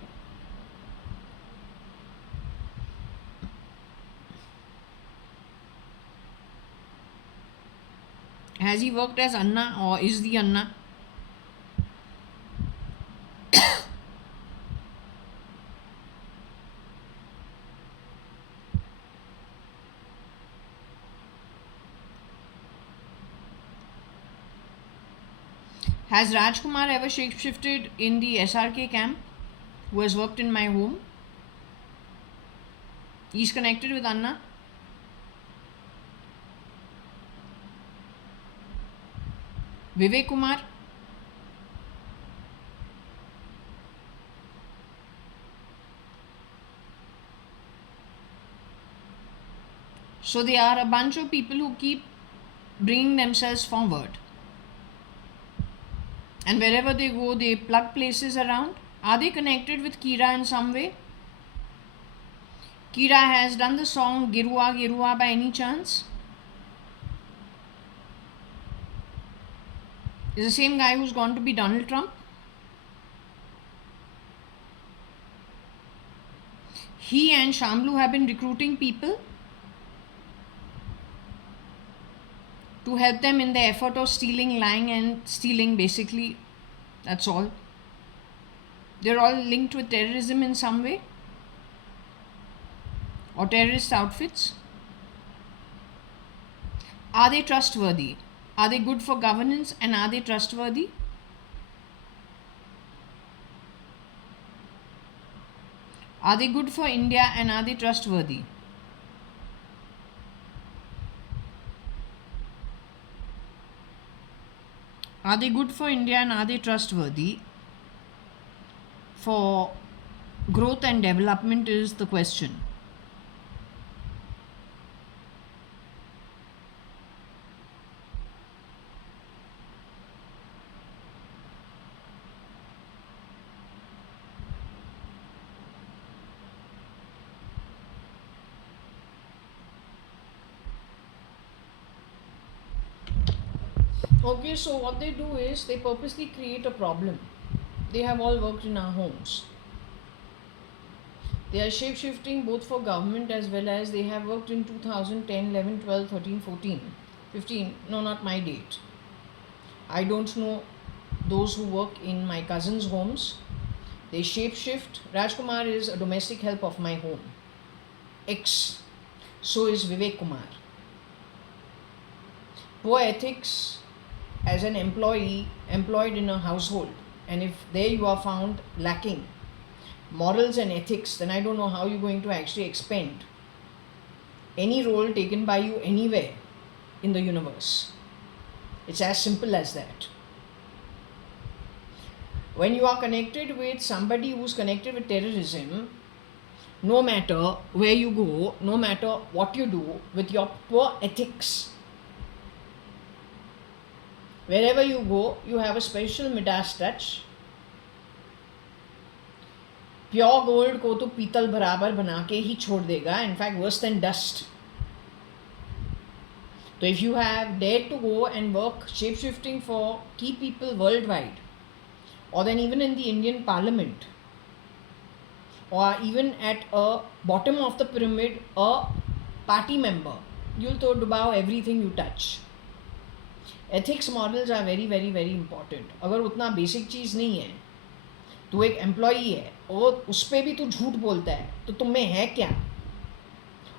Has he worked as Anna or is the Anna? Has Rajkumar ever shapeshifted in the SRK camp, who has worked in my home? He's connected with Anna. Vivek Kumar. So they are a bunch of people who keep bringing themselves forward. And wherever they go, they plug places around. Are they connected with Kira in some way? Kira has done the song Girua Girua by any chance? Is the same guy who's gone to be Donald Trump? He and Shamlu have been recruiting people to help them in the effort of stealing, lying and stealing, basically. That's all. They're all linked with terrorism in some way or terrorist outfits. Are they trustworthy? Are they good for governance and are they trustworthy? Are they good for India and are they trustworthy? Are they good for India and are they trustworthy? For growth and development is the question. Okay, so what they do is they purposely create a problem. They have all worked in our homes. They are shape-shifting both for government as well as they have worked in 2010, 11, 12, 13, 14, 15. No, not my date. I don't know those who work in my cousins' homes. They shape-shift. Rajkumar is a domestic help of my home. X. So is Vivek Kumar. Poor ethics as an employee employed in a household, and if there you are found lacking morals and ethics, then I don't know how you're going to actually expend any role taken by you anywhere in the universe. It's as simple as that. When you are connected with somebody who's connected with terrorism, no matter where you go, no matter what you do, with your poor ethics, wherever you go, you have a special Midas touch. Pure gold को तो पीतल बराबर बना के ही छोड़ देगा, in fact worse than dust. So if you have dared to go and work shape shifting for key people worldwide, or then even in the Indian Parliament, or even at a bottom of the pyramid, a party member, you'll throw about everything you touch. Ethics models are very very very important. अगर उतना basic चीज़ नहीं है, तू एक employee है और उस पर भी तू झूठ बोलता है, तो तुम में है क्या?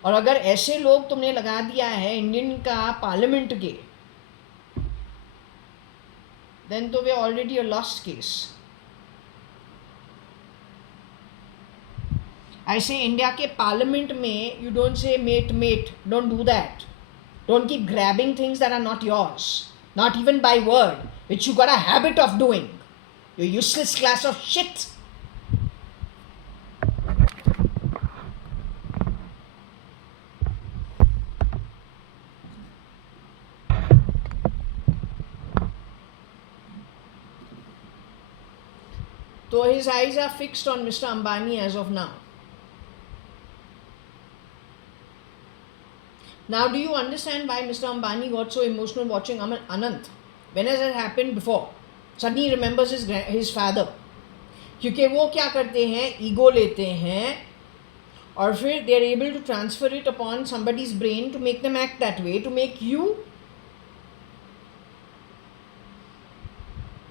और अगर ऐसे लोग तुमने लगा दिया है इंडियन का पार्लियामेंट के, देन तो वे already a lost case. I say India के पार्लियामेंट में you don't say mate mate, don't do that. Don't keep grabbing things that are not yours, not even by word, which you got a habit of doing. You useless class of shit. So his eyes are fixed on Mr. Ambani as of now. Now, do you understand why Mr. Ambani got so emotional watching Anant? When has it happened before? Suddenly he remembers his father. क्योंकि वो क्या करते हैं, ego लेते हैं और फिर they are able to transfer it upon somebody's brain to make them act that way, to make you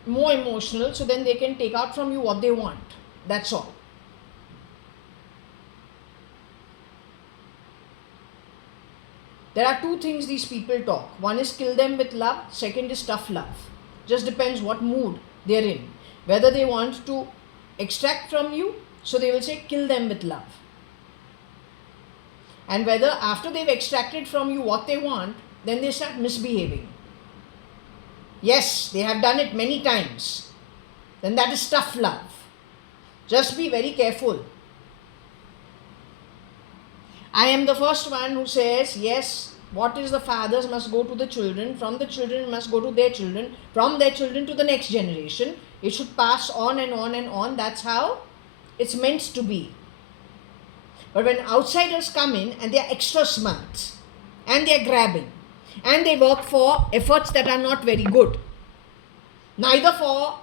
more emotional, so then they can take out from you what they want. That's all. There are two things these people talk. One is kill them with love, second is tough love. Just depends what mood they're in. Whether they want to extract from you, so they will say kill them with love. And whether after they've extracted from you what they want, then they start misbehaving. Yes, they have done it many times. Then that is tough love. Just be very careful. I am the first one who says, yes, what is the fathers must go to the children, from the children must go to their children, from their children to the next generation. It should pass on and on and on. That's how it's meant to be. But when outsiders come in and they are extra smart and they are grabbing and they work for efforts that are not very good, neither for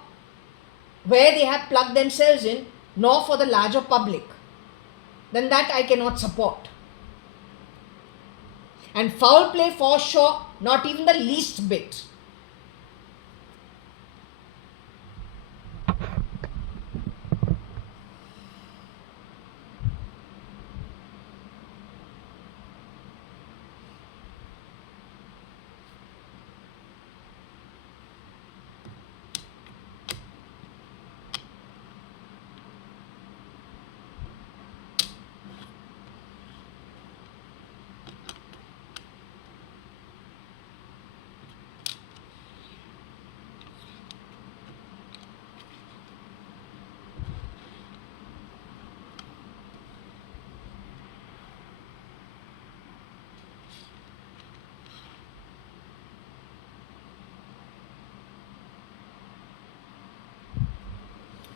where they have plugged themselves in, nor for the larger public, then that I cannot support. And foul play for sure, not even the least bit.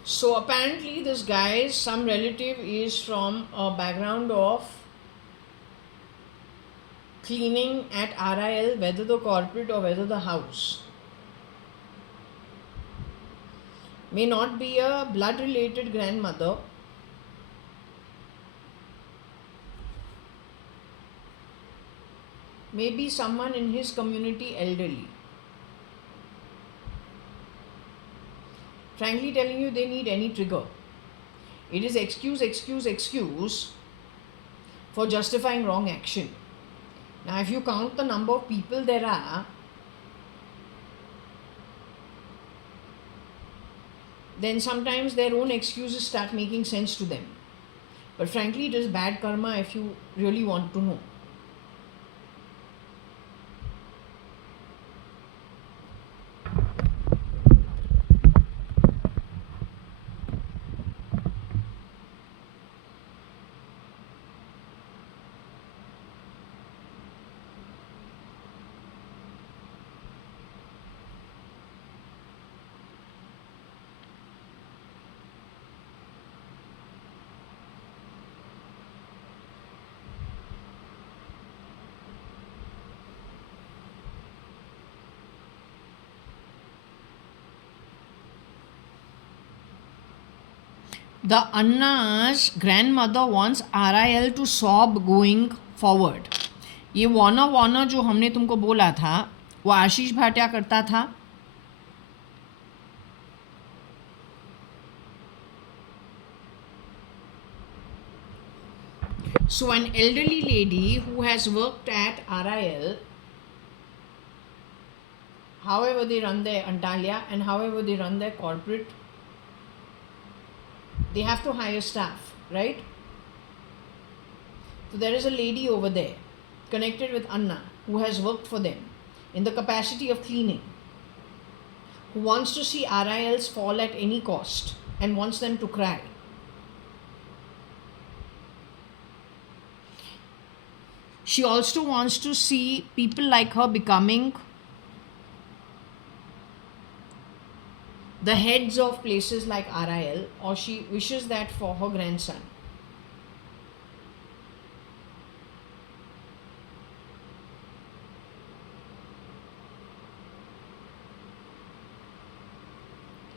So apparently this guy, some relative, is from a background of cleaning at RIL, whether the corporate or whether the house. May not be a blood related grandmother, maybe someone in his community elderly. Frankly telling you, they need any trigger. It is excuse for justifying wrong action. Now, if you count the number of people there are, then sometimes their own excuses start making sense to them. But frankly, it is bad karma if you really want to know. The Anna's grandmother wants RIL to sob going forward. ये वाना जो हमने तुमको बोला था, वो आशीष भाटिया करता था. So an elderly lady who has worked at RIL, however they run their Antalya and however they run their corporate, they have to hire staff, right? So there is a lady over there connected with Anna who has worked for them in the capacity of cleaning, who wants to see RILs fall at any cost and wants them to cry. She also wants to see people like her becoming the heads of places like RIL, or she wishes that for her grandson.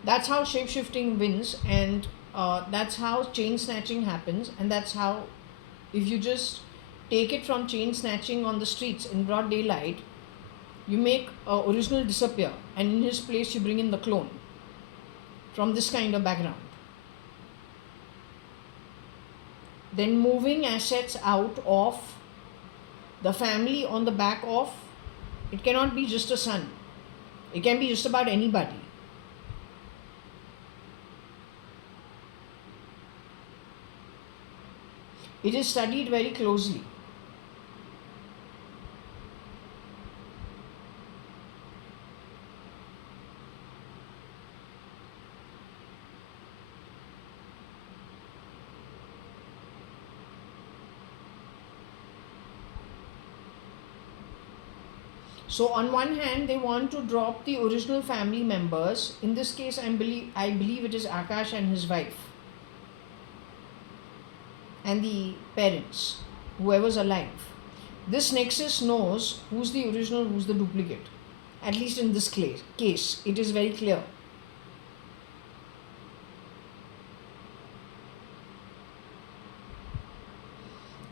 That's how shape-shifting wins, and that's how chain snatching happens, and that's how, if you just take it from chain snatching on the streets in broad daylight, you make original disappear, and in his place you bring in the clone from this kind of background. Then moving assets out of the family on the back of, it cannot be just a son, it can be just about anybody. It is studied very closely. So on one hand, they want to drop the original family members. In this case, I believe it is Akash and his wife and the parents, whoever's alive. This nexus knows who's the original, who's the duplicate. At least in this case, it is very clear.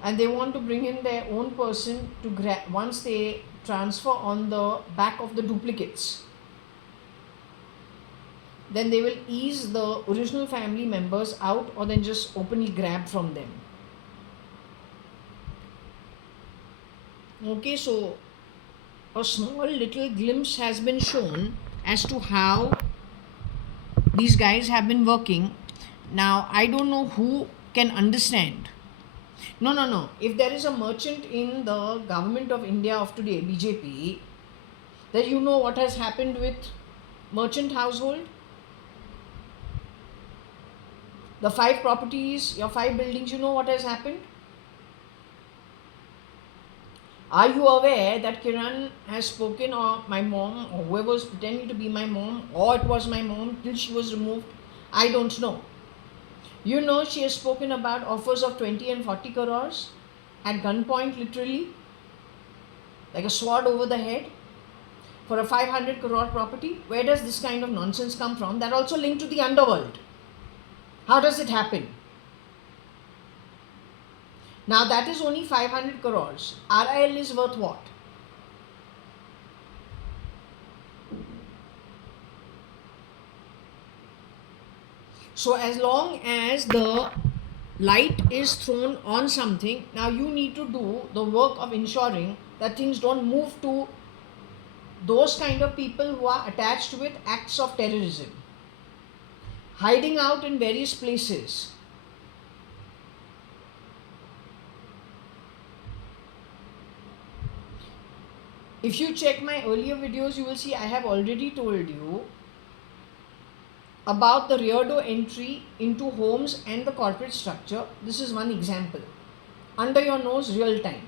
And they want to bring in their own person to once they transfer on the back of the duplicates, then they will ease the original family members out, or then just openly grab from them. Okay, so a small little glimpse has been shown as to how these guys have been working. Now, I don't know who can understand. No. If there is a merchant in the government of India of today, BJP, then you know what has happened with merchant household. The 5 properties, your 5 buildings, you know what has happened? Are you aware that Kiran has spoken, or my mom, or whoever was pretending to be my mom, or it was my mom till she was removed? I don't know. You know, she has spoken about offers of 20 and 40 crores at gunpoint, literally, like a sword over the head, for a 500 crore property. Where does this kind of nonsense come from? That also linked to the underworld. How does it happen? Now that is only 500 crores. RIL is worth what? So as long as the light is thrown on something, now you need to do the work of ensuring that things don't move to those kind of people who are attached with acts of terrorism, hiding out in various places. If you check my earlier videos, you will see I have already told you about the rear door entry into homes and the corporate structure. This is one example. Under your nose, real time.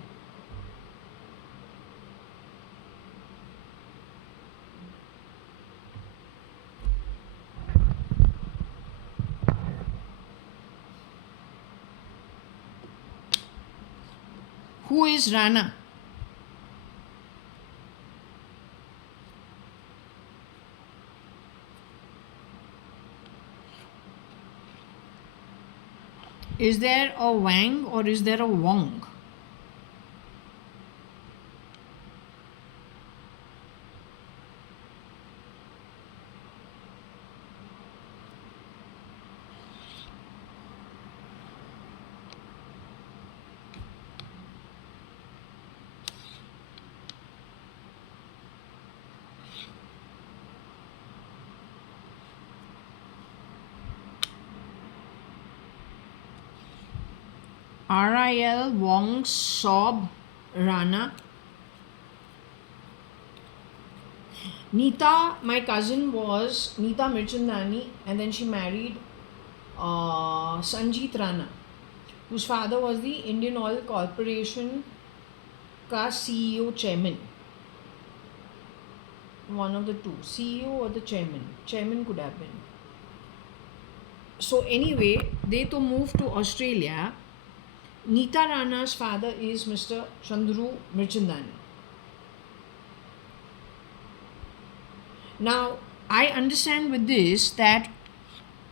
Who is Rana? Is there a Wang or is there a Wong? RIL, Wong, Sob, Rana. Neeta, my cousin, was Neeta Mirchandani, and then she married Sanjeet Rana, whose father was the Indian Oil Corporation ka CEO chairman. one of the two, CEO or the chairman. Chairman could have been. So anyway, they to move to Australia. Neeta Rana's father is Mr. Chandru Mirchandani. Now, I understand with this that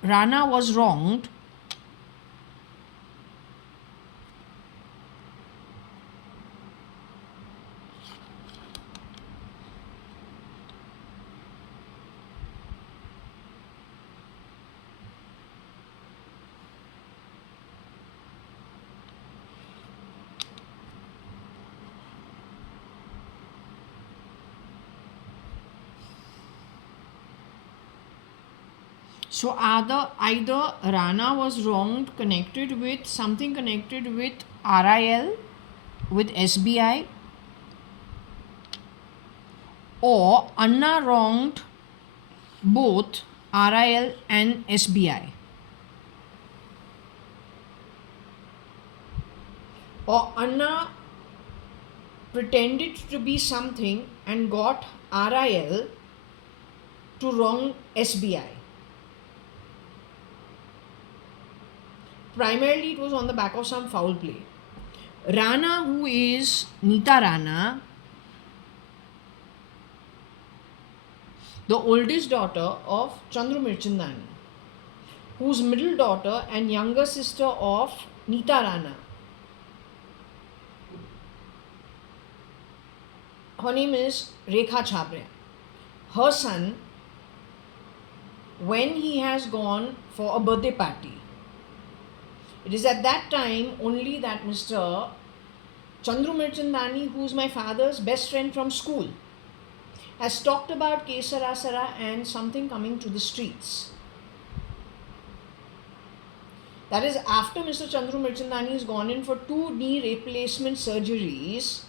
Rana was wronged. So either Rana was wronged connected with something connected with RIL, with SBI, or Anna wronged both RIL and SBI. Or Anna pretended to be something and got RIL to wrong SBI. Primarily, it was on the back of some foul play. Rana, who is Neeta Rana, the oldest daughter of Chandru Mirchandani, whose middle daughter and younger sister of Neeta Rana. Her name is Rekha Chhabria. Her son, when he has gone for a birthday party, it is at that time only that Mr. Chandru Mirchandani, who is my father's best friend from school, has talked about Kesarasara and something coming to the streets. That is after Mr. Chandru Mirchandani has gone in for 2 knee replacement surgeries.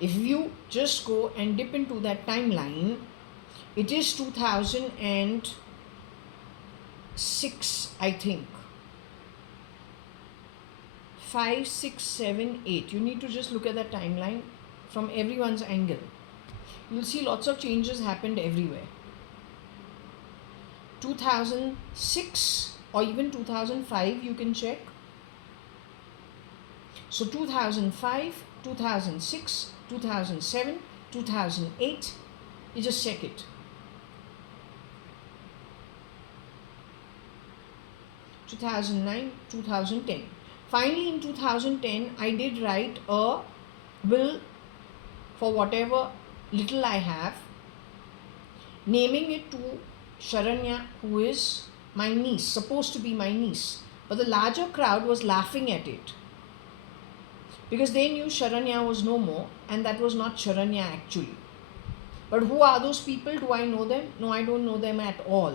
If you just go and dip into that timeline, it is 2006, I think. 5, 6, 7, 8. You need to just look at that timeline from everyone's angle. You'll see lots of changes happened everywhere. 2006 or even 2005, you can check. So 2005, 2006, 2007, 2008, you just check it. 2009, 2010. Finally, in 2010, I did write a will for whatever little I have, naming it to Sharanya, who is my niece, supposed to be my niece. But the larger crowd was laughing at it because they knew Sharanya was no more and that was not Sharanya actually. But who are those people? Do I know them? No, I don't know them at all.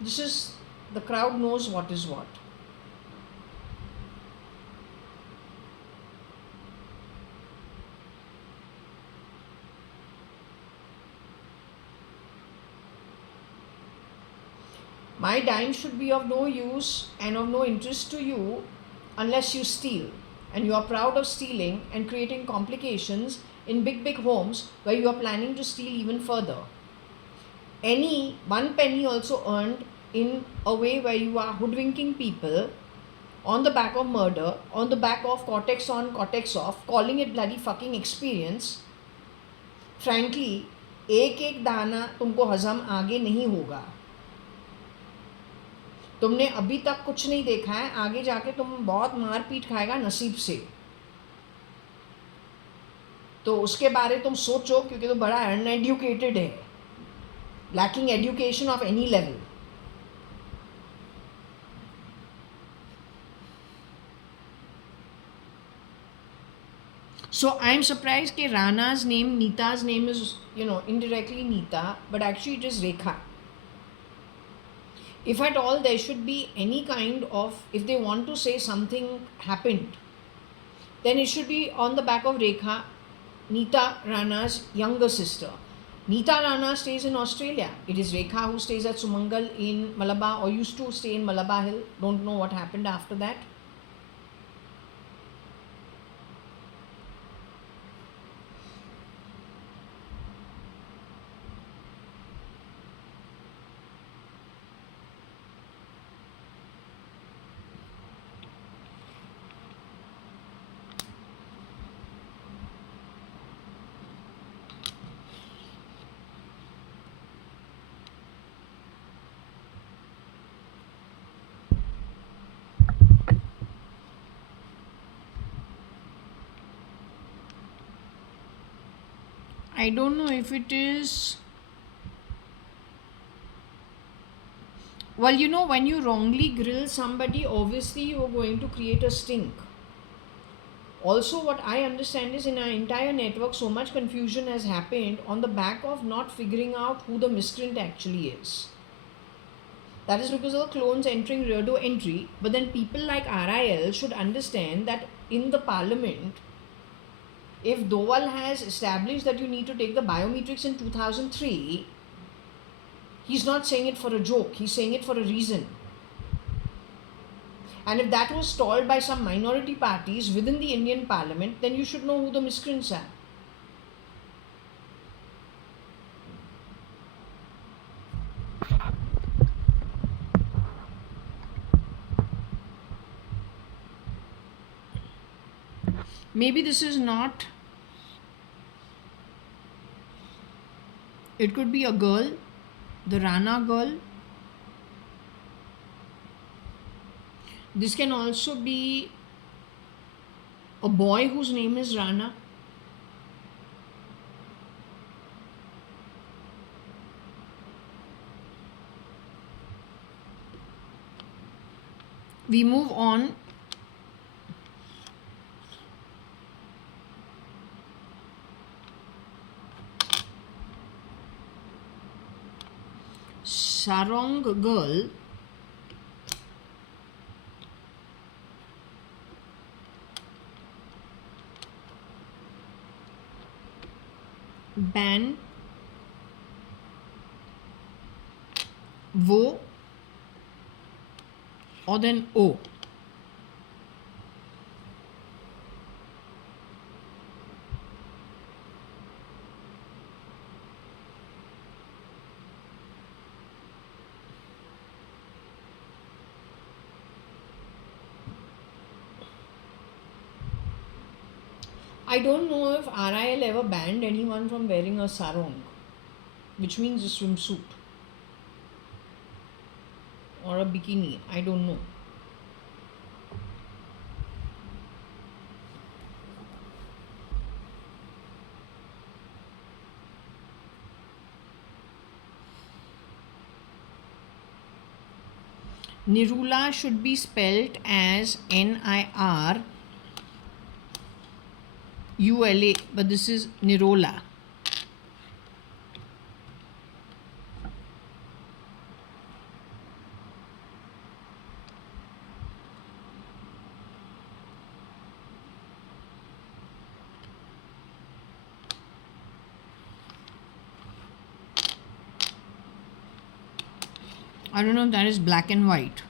This is, the crowd knows what is what. My dime should be of no use and of no interest to you unless you steal. And you are proud of stealing and creating complications in big homes where you are planning to steal even further. Any 1 penny also earned in a way where you are hoodwinking people on the back of murder, on the back of cortex on, cortex off, calling it bloody fucking experience. Frankly, एक दाना तुमको हजम आगे नहीं होगा. तुमने अभी तक कुछ नहीं देखा है, आगे जाके तुम बहुत मार पीट खाएगा नसीब से. तो उसके बारे तुम सोचो, क्योंकि तो बड़ा अनएड्यूकेटेड है, lacking education of any level. So I am surprised that Rana's name, Neeta's name is, indirectly Neeta, but actually it is Rekha. If at all there should be any kind of, if they want to say something happened, then it should be on the back of Rekha, Neeta Rana's younger sister. Neeta Rana stays in Australia. It is Rekha who stays at Sumangal in Malabar, or used to stay in Malabar Hill. Don't know what happened after that. I don't know if it is. Well, when you wrongly grill somebody, obviously you're going to create a stink. Also, what I understand is in our entire network, so much confusion has happened on the back of not figuring out who the miscreant actually is. That is because of the clones entering rear door entry. But then people like RIL should understand that in the parliament, if Doval has established that you need to take the biometrics in 2003, he's not saying it for a joke, he's saying it for a reason. And if that was stalled by some minority parties within the Indian parliament, then you should know who the miscreants are. Maybe this is not. It could be a girl, the Rana girl. This can also be a boy whose name is Rana. We move on. Sarong girl. Ban. Wo. Or then O. I don't know if RIL ever banned anyone from wearing a sarong, which means a swimsuit or a bikini. I don't know. Nirula should be spelt as NIRULA, but this is Nirola. I don't know if that is black and white.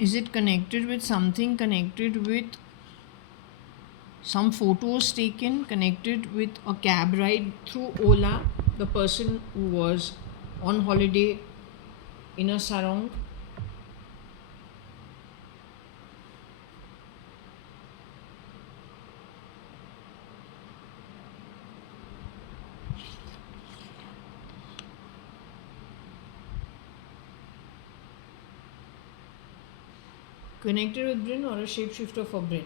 Is it connected with something, connected with some photos taken, connected with a cab ride through Ola, the person who was on holiday in a sarong? Connected with Bryn or a shapeshifter for Bryn?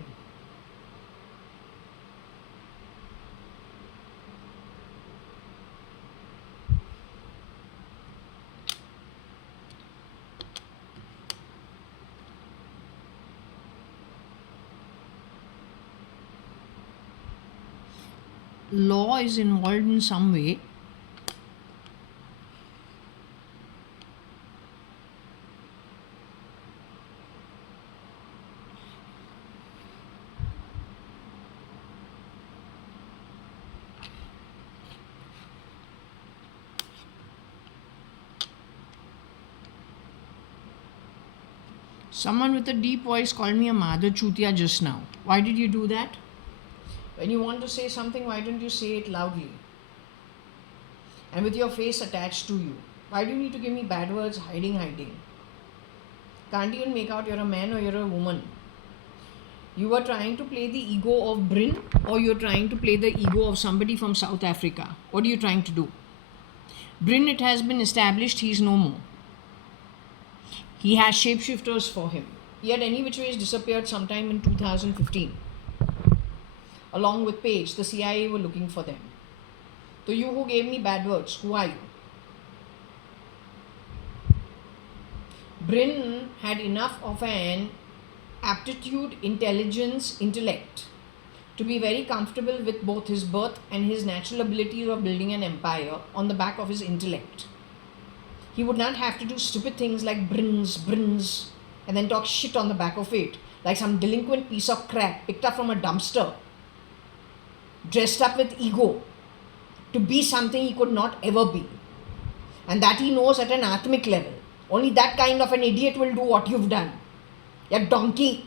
Law is involved in some way. Someone with a deep voice called me a Madha Chutia just now. Why did you do that? When you want to say something, why don't you say it loudly? and with your face attached to you. Why do you need to give me bad words? Hiding. Can't even make out you're a man or you're a woman. You are trying to play the ego of Bryn, or you're trying to play the ego of somebody from South Africa. What are you trying to do? Bryn, it has been established, he's no more. He has shapeshifters for him. He had any which ways disappeared sometime in 2015. Along with Page, the CIA were looking for them. So you who gave me bad words, who are you? Bryn had enough of an aptitude, intelligence, intellect to be very comfortable with both his birth and his natural abilities of building an empire on the back of his intellect. He would not have to do stupid things like brins, and then talk shit on the back of it, like some delinquent piece of crap picked up from a dumpster, dressed up with ego, to be something he could not ever be. And that he knows at an atmic level. Only that kind of an idiot will do what you've done. You donkey.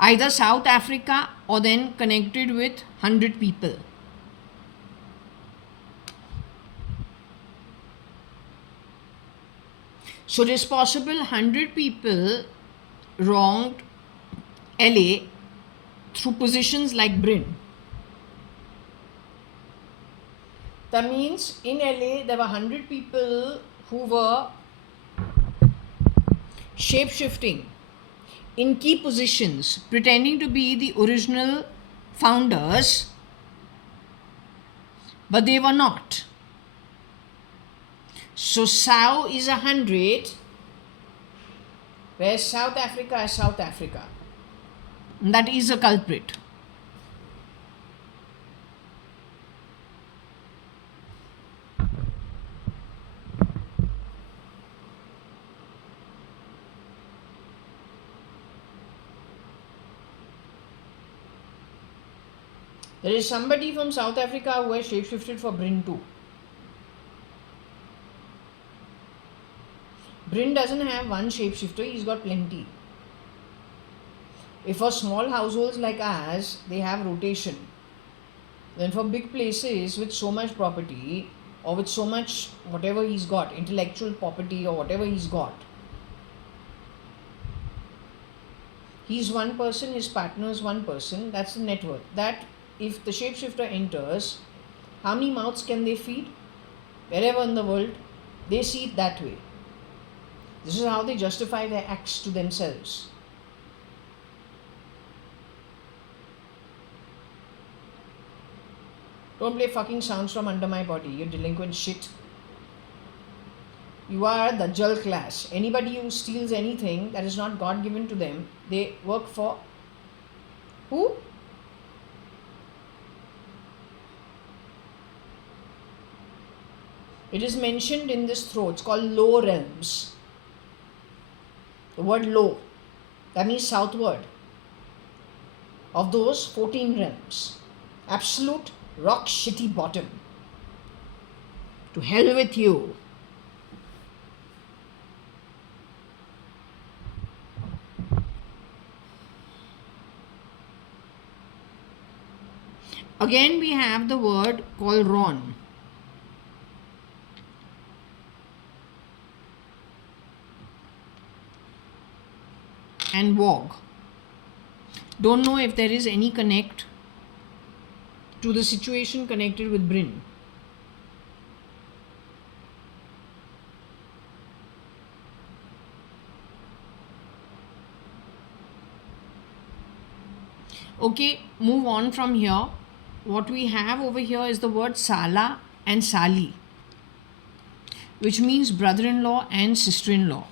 Either South Africa or then connected with 100 people. So it is possible 100 people wronged LA through positions like Bryn. That means in LA there were 100 people who were shape-shifting in key positions, pretending to be the original founders, but they were not. So Sao is 100, whereas South Africa is South Africa. And that is a culprit. There is somebody from South Africa who has shapeshifted for Bryn too. Bryn doesn't have one shapeshifter, he's got plenty. If for small households like ours, they have rotation, then for big places with so much property or with so much whatever he's got, intellectual property or whatever he's got, he's one person, his partner is one person, that's the net worth. That if the shapeshifter enters, how many mouths can they feed? Wherever in the world, they see it that way. This is how they justify their acts to themselves. Don't play fucking sounds from under my body, you delinquent shit. You are the Dajjal class. Anybody who steals anything that is not God given to them, they work for who? It is mentioned in this throw. It's called low realms. The word low, that means southward. Of those 14 realms, absolute rock shitty bottom. To hell with you. Again we have the word called Ron. And Wog. Don't know if there is any connect to the situation connected with Bryn. Okay, move on from here. What we have over here is the word Sala and Sali, which means brother-in-law and sister-in-law.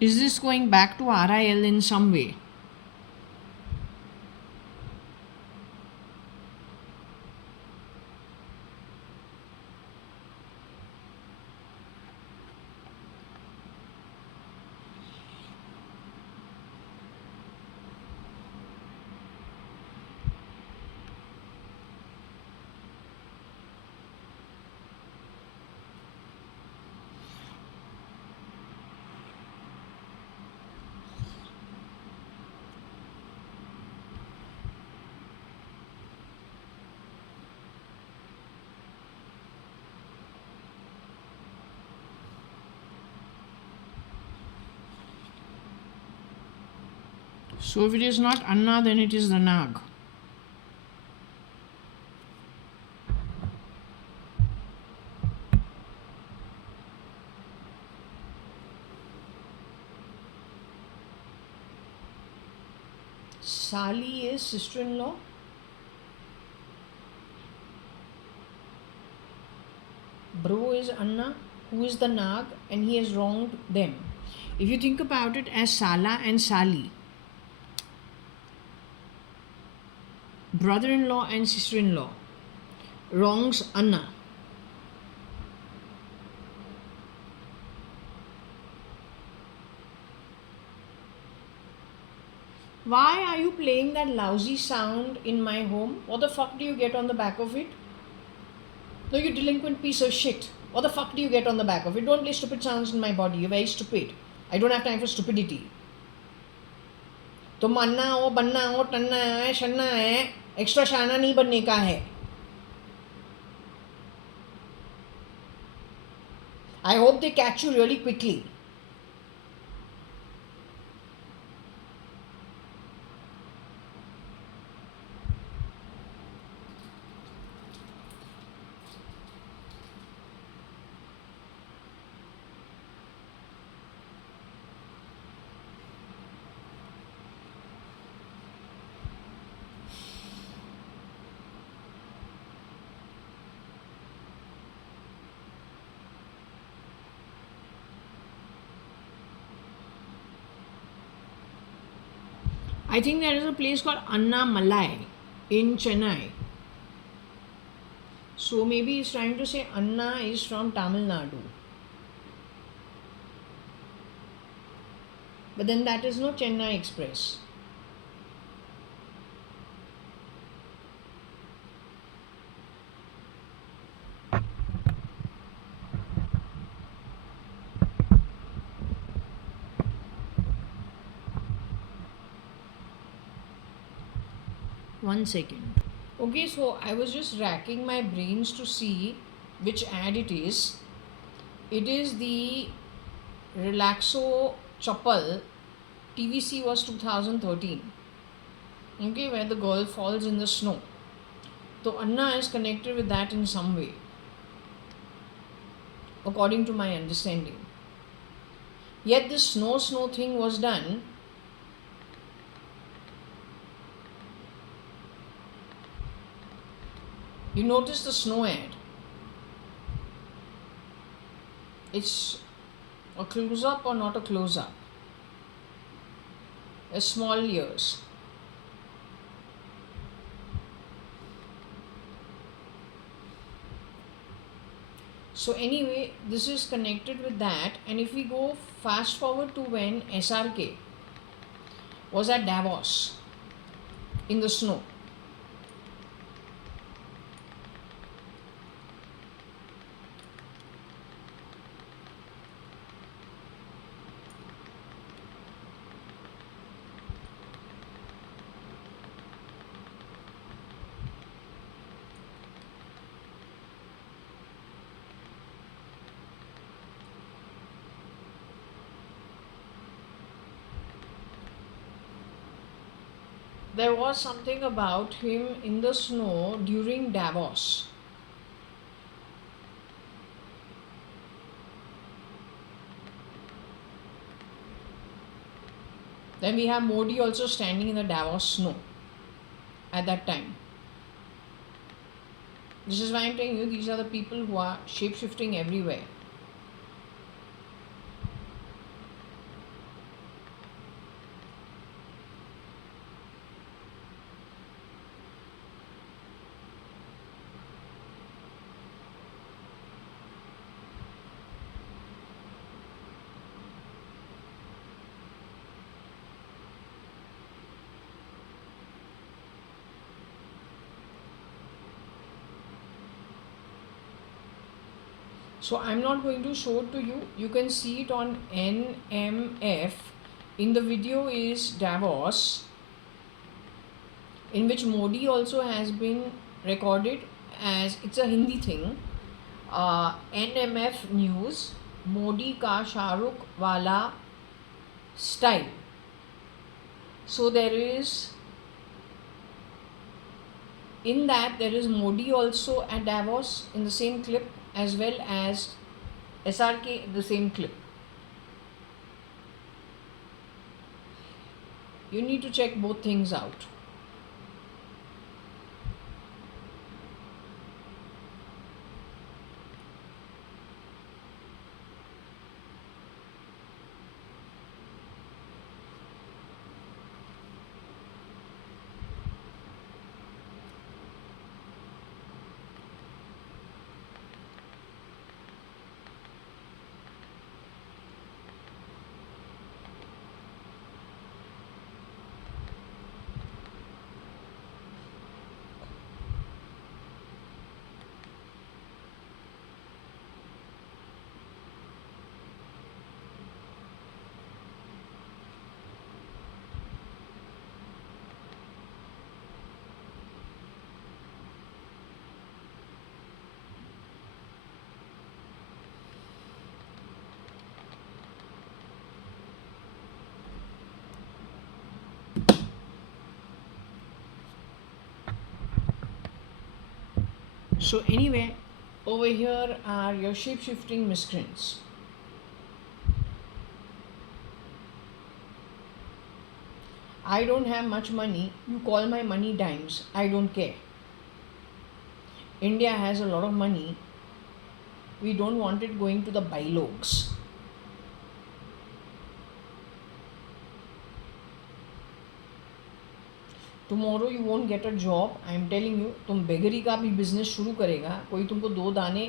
Is this going back to RIL in some way? So if it is not Anna, then it is the Nag. Sali is sister-in-law. Bro is Anna, who is the Nag, and he has wronged them. If you think about it as Sala and Sali, brother-in-law and sister-in-law, wrongs Anna. Why are you playing that lousy sound in my home? What the fuck do you get on the back of it? No, you delinquent piece of shit. What the fuck do you get on the back of it? Don't play stupid sounds in my body. You're very stupid. I don't have time for stupidity. तुम अन्ना हो, बन्ना हो, टन्ना है, शन्ना है, extra शाना नहीं बनने का है. I hope they catch you really quickly. I think there is a place called Anna Malai in Chennai. So maybe he's trying to say Anna is from Tamil Nadu. But then that is no Chennai Express. One second. Okay, so I was just racking my brains to see which ad it is. It is the Relaxo Chappal. TVC was 2013. Okay, where the girl falls in the snow. So Anna is connected with that in some way, according to my understanding. Yet this snow thing was done. You notice the snow ad. It's a close-up or not a close-up. A small ears. So anyway, this is connected with that, and if we go fast forward to when SRK was at Davos in the snow. There was something about him in the snow during Davos. Then we have Modi also standing in the Davos snow at that time. This is why I'm telling you, these are the people who are shape-shifting everywhere. So I'm not going to show it to you. You can see it on NMF. In the video is Davos, in which Modi also has been recorded as, it's a Hindi thing, NMF News, Modi ka Shahrukh wala style. So there is, in that there is Modi also at Davos in the same clip, as well as SRK in the same clip. You need to check both things out. So anyway, over here are your shape-shifting miscreants. I don't have much money. You call my money dimes. I don't care. India has a lot of money. We don't want it going to the bylogs. Tomorrow you won't get a job. I am telling you, तुम beggary का भी business शुरू करेगा, कोई तुमको दो दाने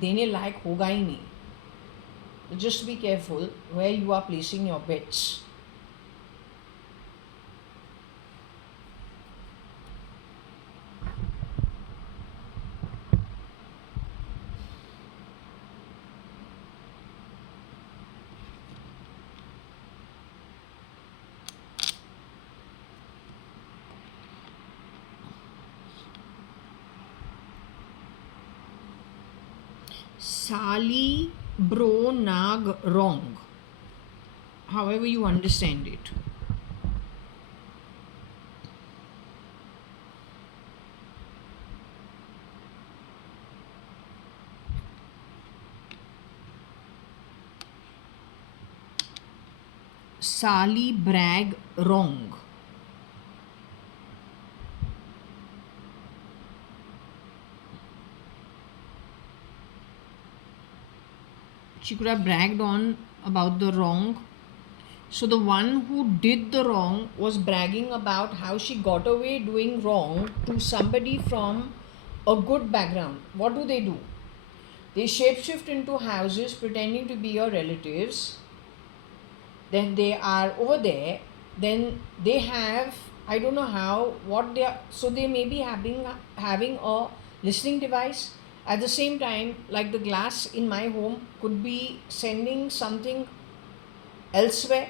देने लायक होगा ही नहीं. Just be careful where you are placing your bets. Sali bro nag wrong, however you understand it. Sali brag wrong. She could have bragged on about the wrong. So the one who did the wrong was bragging about how she got away doing wrong to somebody from a good background. What do? They shapeshift into houses pretending to be your relatives. Then they are over there. Then they have, I don't know how, what they are. So they may be having a listening device. At the same time, like the glass in my home could be sending something elsewhere.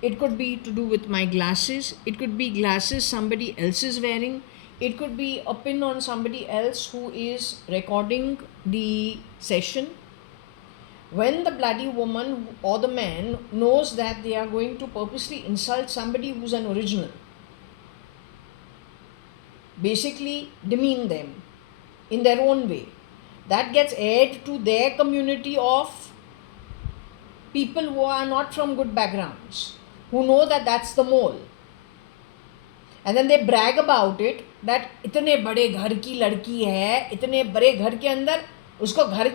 It could be to do with my glasses. It could be glasses somebody else is wearing. It could be a pin on somebody else who is recording the session. When the bloody woman or the man knows that they are going to purposely insult somebody who's an original, basically demean them in their own way, that gets aired to their community of people who are not from good backgrounds, who know that that's the mole. And then they brag about it that इतने बड़े घर की लड़की है, इतने बड़े घर के अंदर उसको घर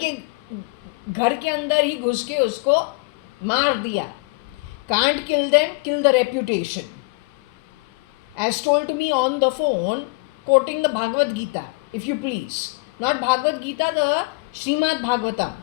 के अंदर ही घुस के उसको मार दिया. Can't kill them, kill the reputation. As told to me on the phone, quoting the Bhagavad Gita, if you please. Not Bhagavad Gita, the Srimad Bhagavatam.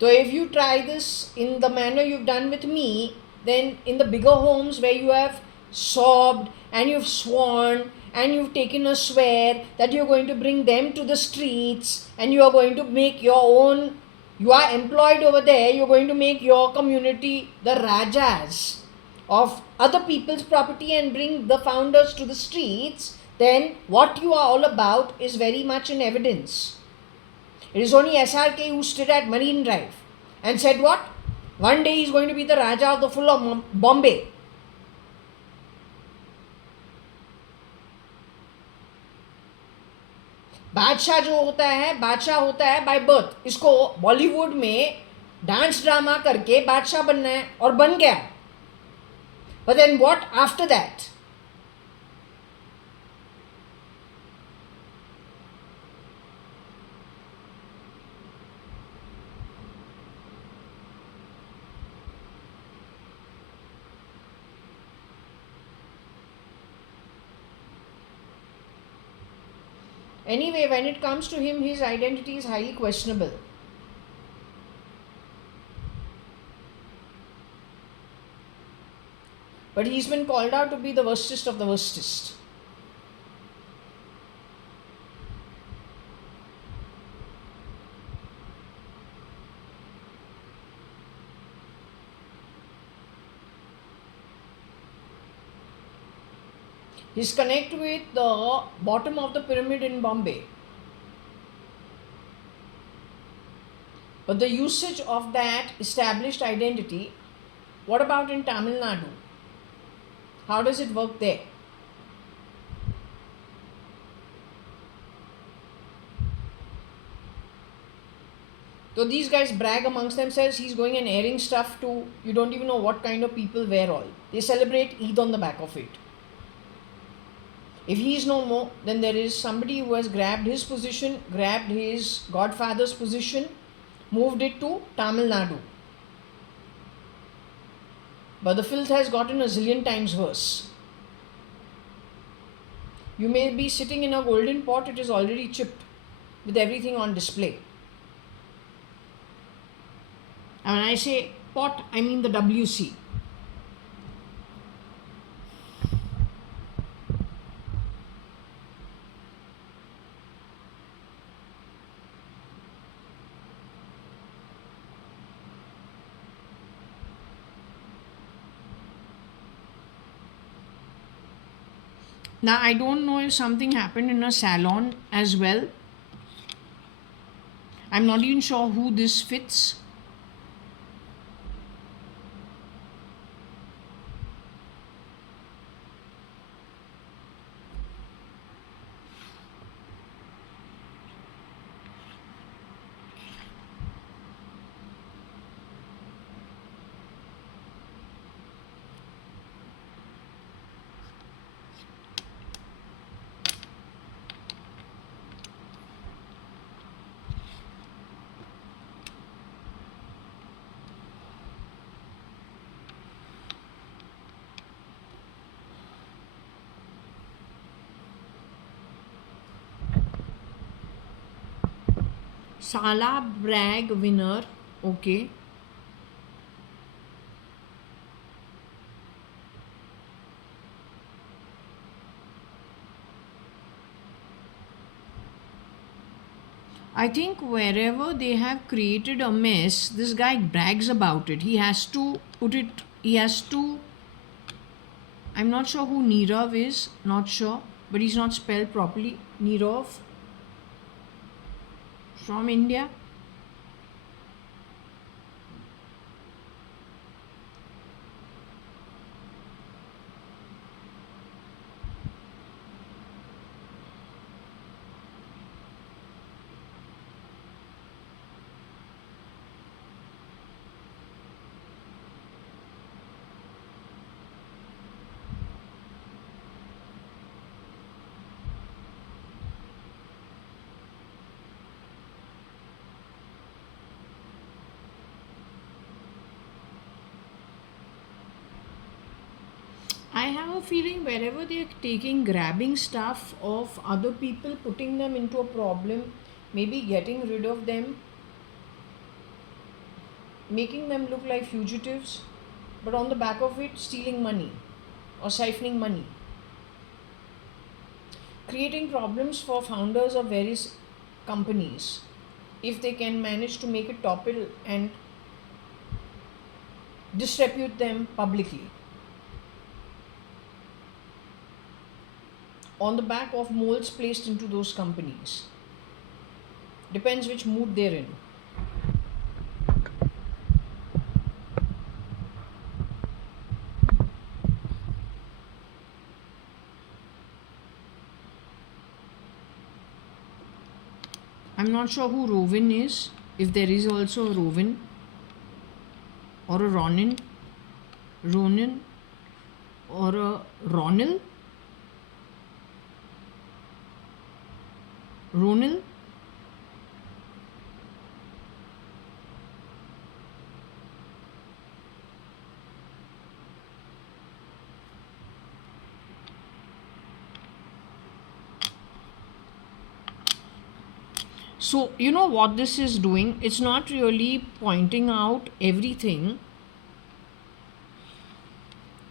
So if you try this in the manner you've done with me, then in the bigger homes where you have sobbed and you've sworn and you've taken a swear that you're going to bring them to the streets and you are going to make your own, you are employed over there, you're going to make your community the rajas of other people's property and bring the founders to the streets, then what you are all about is very much in evidence. It is only SRK who stood at Marine Drive and said what? One day he is going to be the Raja of the full of Bombay. बादशाह जो होता है, बादशाह होता है by birth. इसको बॉलीवुड में dance drama करके बादशाह बनना है और बन गया. But then what after that? Anyway, when it comes to him, his identity is highly questionable. But he's been called out to be the worstest of the worstest. His connect with the bottom of the pyramid in Bombay. But the usage of that established identity, what about in Tamil Nadu? How does it work there? So these guys brag amongst themselves, he's going and airing stuff to, you don't even know what kind of people wear all. They celebrate Eid on the back of it. If he is no more, then there is somebody who has grabbed his position, grabbed his godfather's position, moved it to Tamil Nadu. But the filth has gotten a zillion times worse. You may be sitting in a golden pot, it is already chipped with everything on display. And when I say pot, I mean the WC. Now, I don't know if something happened in a salon as well. I'm not even sure who this fits. Sala Bragg winner. Okay. I think wherever they have created a mess, this guy brags about it. He has to put it, he has to. I'm not sure who Nirav is, not sure, but he's not spelled properly. Nirav from India. I have a feeling wherever they are taking, grabbing stuff of other people, putting them into a problem, maybe getting rid of them, making them look like fugitives, but on the back of it, stealing money or siphoning money, creating problems for founders of various companies if they can manage to make it topple and disrepute them publicly. On the back of molds placed into those companies. Depends which mood they're in. I'm not sure who Rovin is, if there is also a Rovin or a Ronin or a Ronil. Ronil? So, you know what this is doing? It's not really pointing out everything.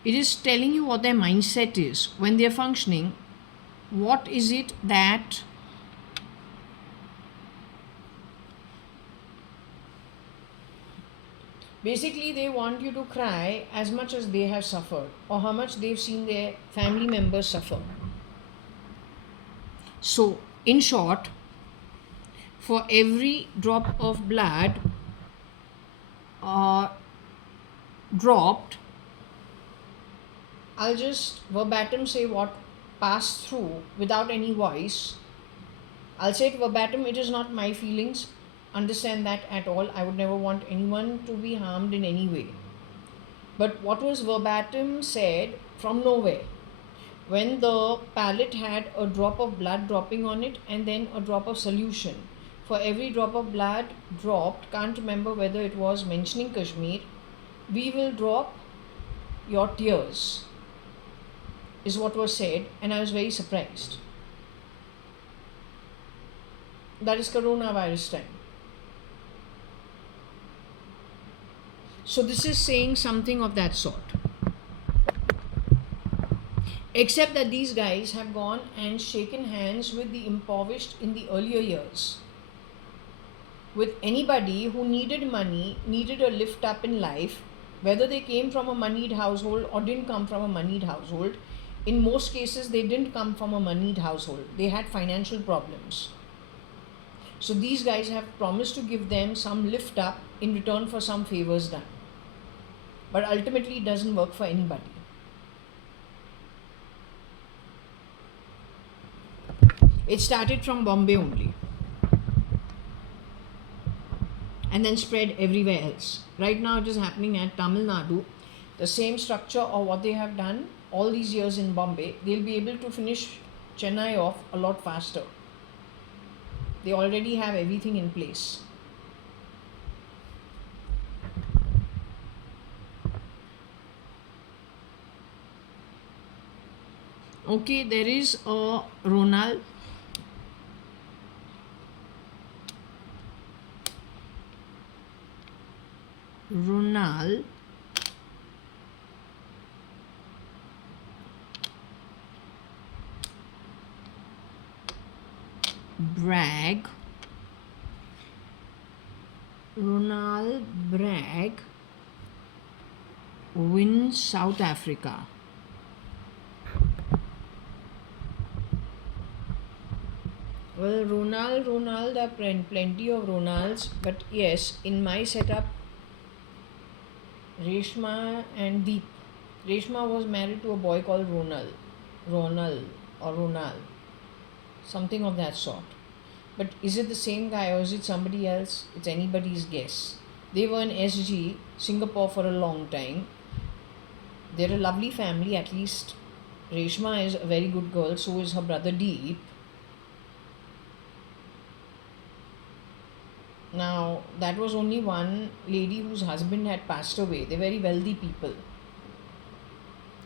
It is telling you what their mindset is when they're functioning. What is it that basically they want you to cry as much as they have suffered or how much they've seen their family members suffer. So, in short, for every drop of blood dropped, I'll just verbatim say what passed through without any voice. I'll say it verbatim, it is not my feelings. Understand that at all. I would never want anyone to be harmed in any way. But what was verbatim said from nowhere, when the pallet had a drop of blood dropping on it and then a drop of solution. For every drop of blood dropped, can't remember whether it was mentioning Kashmir, we will drop your tears, is what was said, and I was very surprised. That is coronavirus time. So this is saying something of that sort. Except that these guys have gone and shaken hands with the impoverished in the earlier years. With anybody who needed money, needed a lift up in life, whether they came from a moneyed household or didn't come from a moneyed household, in most cases they didn't come from a moneyed household. They had financial problems. So these guys have promised to give them some lift up in return for some favors done. But ultimately it doesn't work for anybody. It started from Bombay only and then spread everywhere else. Right now it is happening at Tamil Nadu. The same structure or what they have done all these years in Bombay, they'll be able to finish Chennai off a lot faster. They already have everything in place. Okay, there is a Ronald. Bragg. Ronald Bragg wins South Africa. Well, Ronald, there are plenty of Ronalds, but yes, in my setup, Reshma and Deep. Reshma was married to a boy called Ronald, something of that sort. But is it the same guy or is it somebody else? It's anybody's guess. They were in SG, Singapore, for a long time. They're a lovely family, at least. Reshma is a very good girl, so is her brother Deep. Now, that was only one lady whose husband had passed away. They're very wealthy people.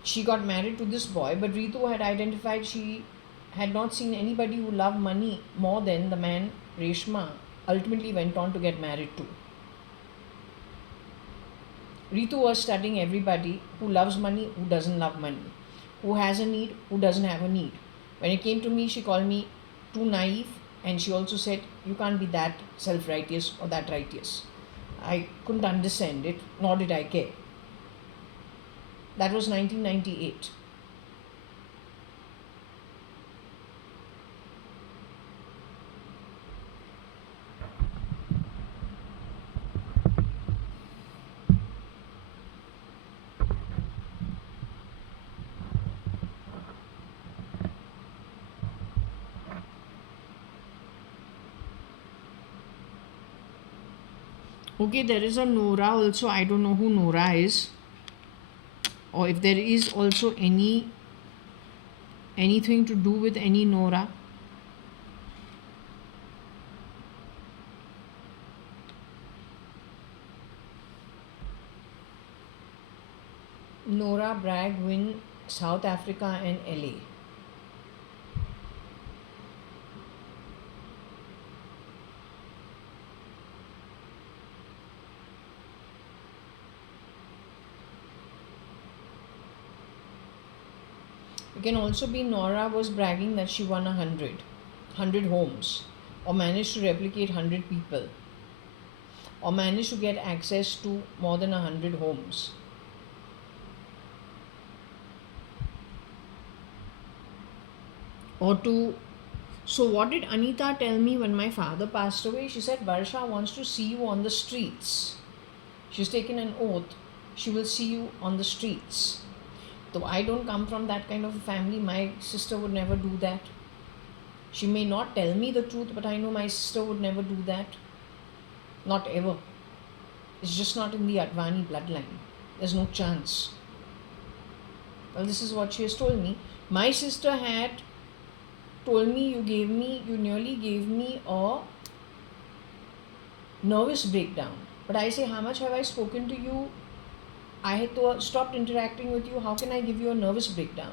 She got married to this boy, but Ritu had identified she had not seen anybody who loved money more than the man Reshma ultimately went on to get married to. Ritu was studying everybody who loves money, who doesn't love money, who has a need, who doesn't have a need. When it came to me, she called me too naive, and she also said, you can't be that self-righteous or that righteous. I couldn't understand it, nor did I care. That was 1998. Okay, there is a Nora also. I don't know who Nora is, or if there is also anything to do with any Nora. Nora Bragg win South Africa and LA. It can also be Nora was bragging that she won 100 homes, or managed to replicate 100 people, or managed to get access to more than 100 homes. Or to. So, what did Anita tell me when my father passed away? She said, Varsha wants to see you on the streets. She's taken an oath. She will see you on the streets. Though I don't come from that kind of a family, my sister would never do that. She may not tell me the truth, but I know my sister would never do that. Not ever. It's just not in the Advani bloodline. There's no chance. Well, this is what she has told me. My sister had told me, you nearly gave me a nervous breakdown. But I say, how much have I spoken to you? I had stopped interacting with you. How can I give you a nervous breakdown?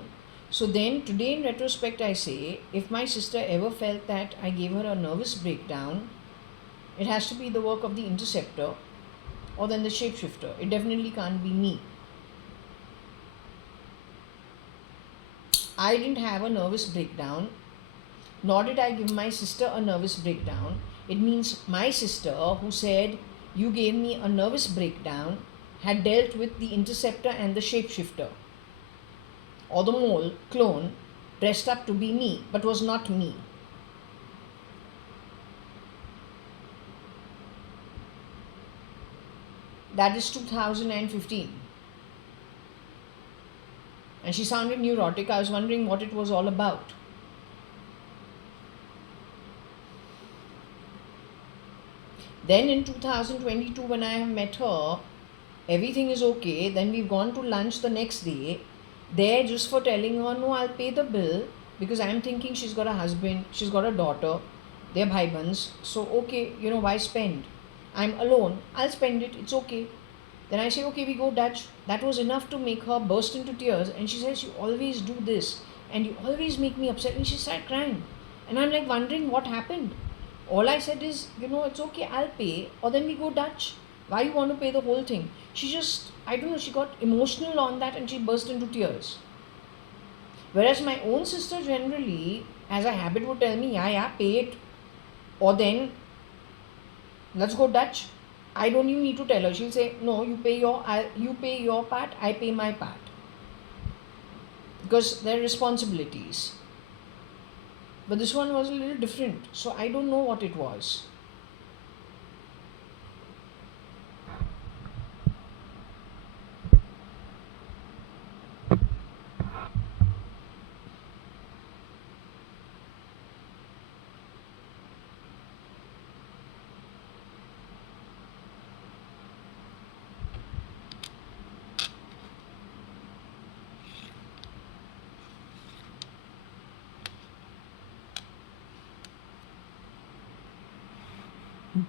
So then, today in retrospect, I say, if my sister ever felt that I gave her a nervous breakdown, it has to be the work of the interceptor or then the shapeshifter. It definitely can't be me. I didn't have a nervous breakdown, nor did I give my sister a nervous breakdown. It means my sister, who said, you gave me a nervous breakdown, had dealt with the interceptor and the shapeshifter, or the mole clone dressed up to be me, but was not me. That is 2015. And she sounded neurotic. I was wondering what it was all about. Then in 2022, when I have met her, everything is okay. Then we've gone to lunch the next day. There, just for telling her, no, I'll pay the bill, because I'm thinking she's got a husband, she's got a daughter, they're bhaibans. So, okay, why spend? I'm alone, I'll spend it, it's okay. Then I say, okay, we go Dutch. That was enough to make her burst into tears. And she says, you always do this, and you always make me upset. And she started crying. And I'm like wondering what happened. All I said is, it's okay, I'll pay, or then we go Dutch. Why you want to pay the whole thing? She just, I don't know, she got emotional on that and she burst into tears. Whereas my own sister generally, as a habit, would tell me, yeah, pay it. Or then, let's go Dutch. I don't even need to tell her. She'll say, no, you pay your part, I pay my part. Because they're responsibilities. But this one was a little different. So I don't know what it was.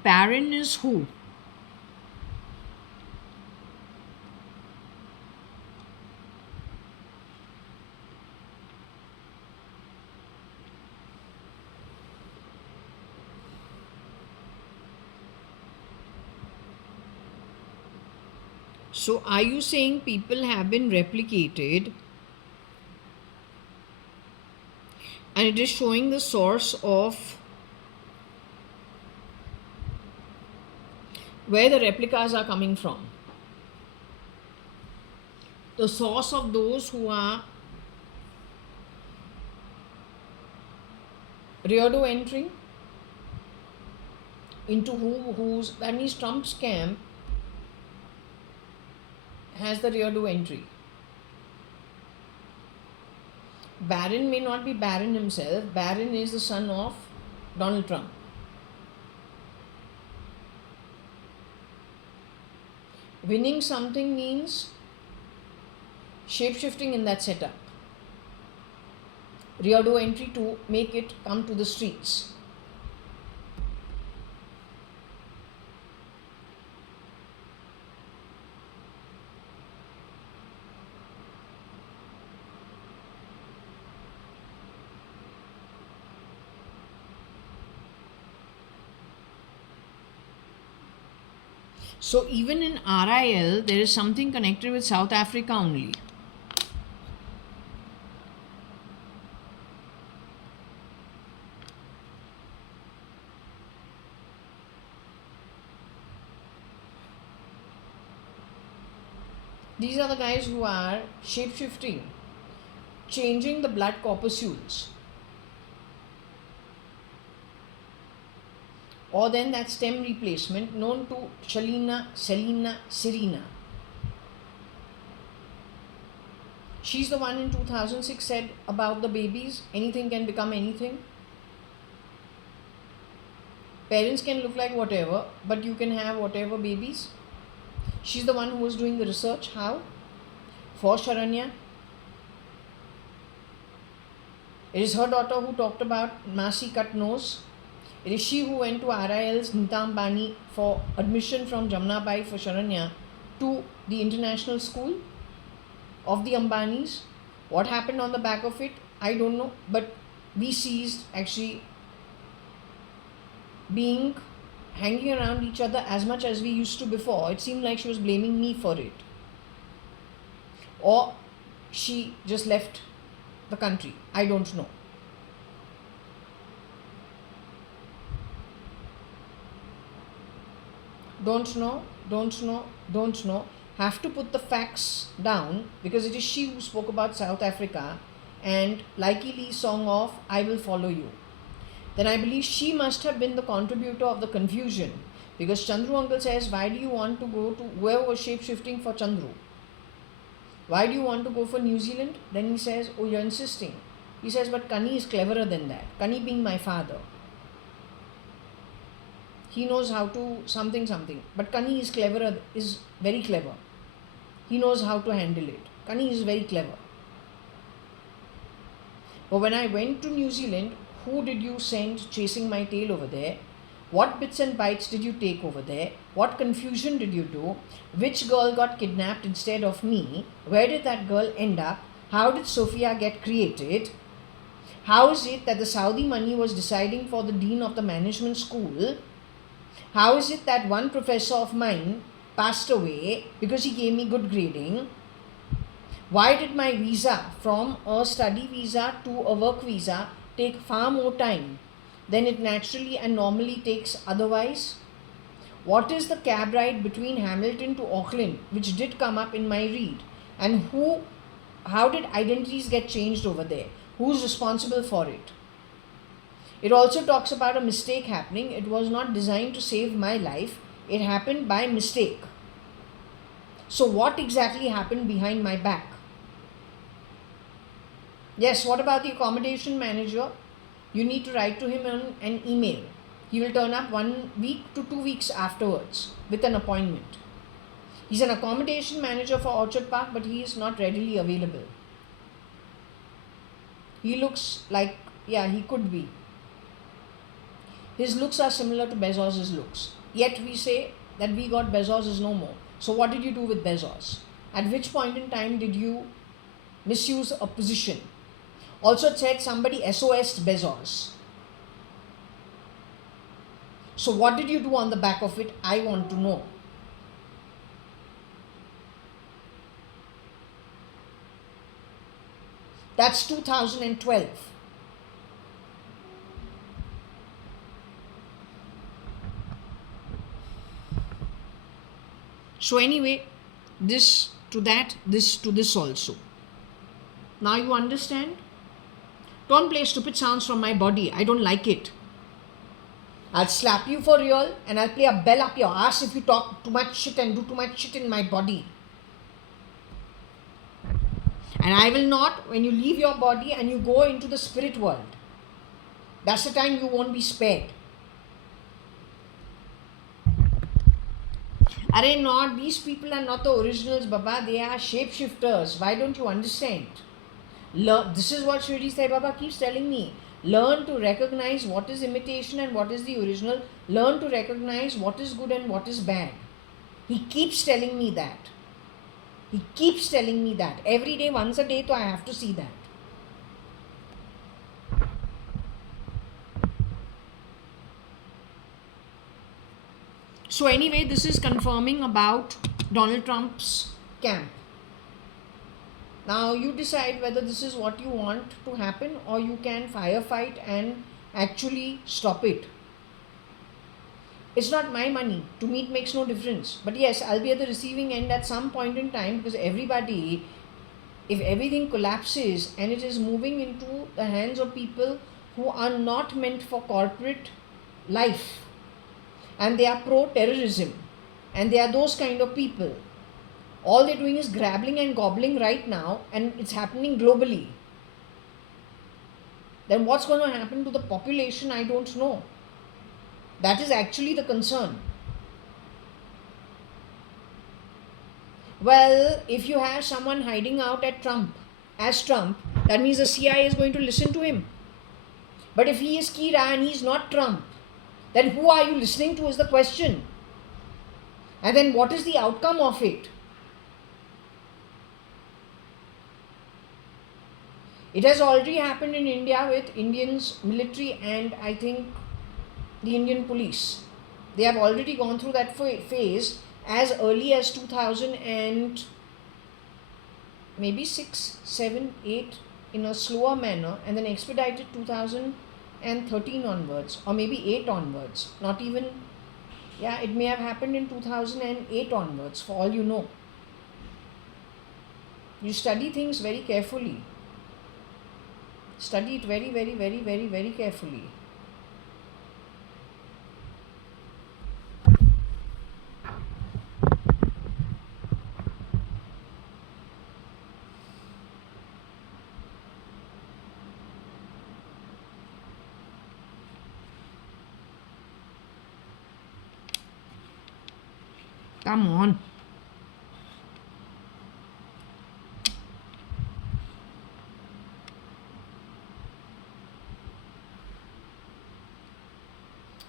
Baron is who? So are you saying people have been replicated and it is showing the source of where the replicas are coming from? The source of those who are Riodo entering into whose, that means Trump's camp has the Riodo entry. Barron may not be Barron himself. Barron is the son of Donald Trump. Winning something means shape-shifting in that setup. Rear door entry to make it come to the streets. So even in RIL, there is something connected with South Africa only. These are the guys who are shape-shifting, changing the blood corpuscles. Or then that stem replacement known to Shalina, Selina, Serena. She's the one in 2006 said about the babies, anything can become anything. Parents can look like whatever, but you can have whatever babies. She's the one who was doing the research. How? For Sharanya. It is her daughter who talked about Masi cut nose. It is she who went to RIL's Nita Ambani for admission from Jamnabai for Sharanya to the international school of the Ambanis. What happened on the back of it, I don't know, but we ceased actually being hanging around each other as much as we used to before. It seemed like she was blaming me for it. Or she just left the country. I don't know. Don't know. Have to put the facts down because it is she who spoke about South Africa and Likey Lee's song of I Will Follow You. Then I believe she must have been the contributor of the confusion because Chandru uncle says, why do you want to go to whoever was shape-shifting for Chandru? Why do you want to go for New Zealand? Then he says, oh, you're insisting. He says, but Kani is cleverer than that. Kani being my father. He knows how to something. But Kani is cleverer, is very clever. He knows how to handle it. Kani is very clever. But when I went to New Zealand, who did you send chasing my tail over there? What bits and bytes did you take over there? What confusion did you do? Which girl got kidnapped instead of me? Where did that girl end up? How did Sophia get created? How is it that the Saudi money was deciding for the dean of the management school? How is it that one professor of mine passed away because he gave me good grading? Why did my visa from a study visa to a work visa take far more time than it naturally and normally takes otherwise? What is the cab ride between Hamilton to Auckland, which did come up in my read? And how did identities get changed over there? Who's responsible for it? It also talks about a mistake happening. It was not designed to save my life. It happened by mistake. So what exactly happened behind my back? Yes, what about the accommodation manager? You need to write to him on an email. He will turn up 1 week to 2 weeks afterwards with an appointment. He's an accommodation manager for Orchard Park, but he is not readily available. He looks like, yeah, he could be. His looks are similar to Bezos' looks. Yet we say that we got Bezos is no more. So what did you do with Bezos? At which point in time did you misuse a position? Also it said somebody SOS'd Bezos. So what did you do on the back of it? I want to know. That's 2012. So anyway, this to that, this to this also. Now you understand? Don't play stupid sounds from my body. I don't like it. I'll slap you for real and I'll play a bell up your ass if you talk too much shit and do too much shit in my body. And I will not, when you leave your body and you go into the spirit world, that's the time you won't be spared. Are not, these people are not the originals, Baba. They are shapeshifters. Why don't you understand? This is what Shirdi Sai Baba keeps telling me. Learn to recognize what is imitation and what is the original. Learn to recognize what is good and what is bad. He keeps telling me that. He keeps telling me that. Every day, once a day, so I have to see that. So anyway, this is confirming about Donald Trump's camp. Now you decide whether this is what you want to happen, or you can firefight and actually stop it. It's not my money. To me, it makes no difference. But yes, I'll be at the receiving end at some point in time, because everybody, if everything collapses and it is moving into the hands of people who are not meant for corporate life, and they are pro-terrorism, and they are those kind of people, all they're doing is grabbing and gobbling right now, and it's happening globally, then what's going to happen to the population? I don't know. That is actually the concern. Well, if you have someone hiding out at Trump, as Trump, that means the CIA is going to listen to him. But if he is Kira and he's not Trump, then who are you listening to is the question. And then what is the outcome of it? It has already happened in India with Indians military and I think the Indian police. They have already gone through that phase as early as 2000 and maybe 6, 7, 8 in a slower manner, and then expedited 2013 onwards, or maybe 8 onwards. Not even, yeah, it may have happened in 2008 onwards, for all you know. You study things very carefully. Study it very, very, very, very, very carefully. Come on.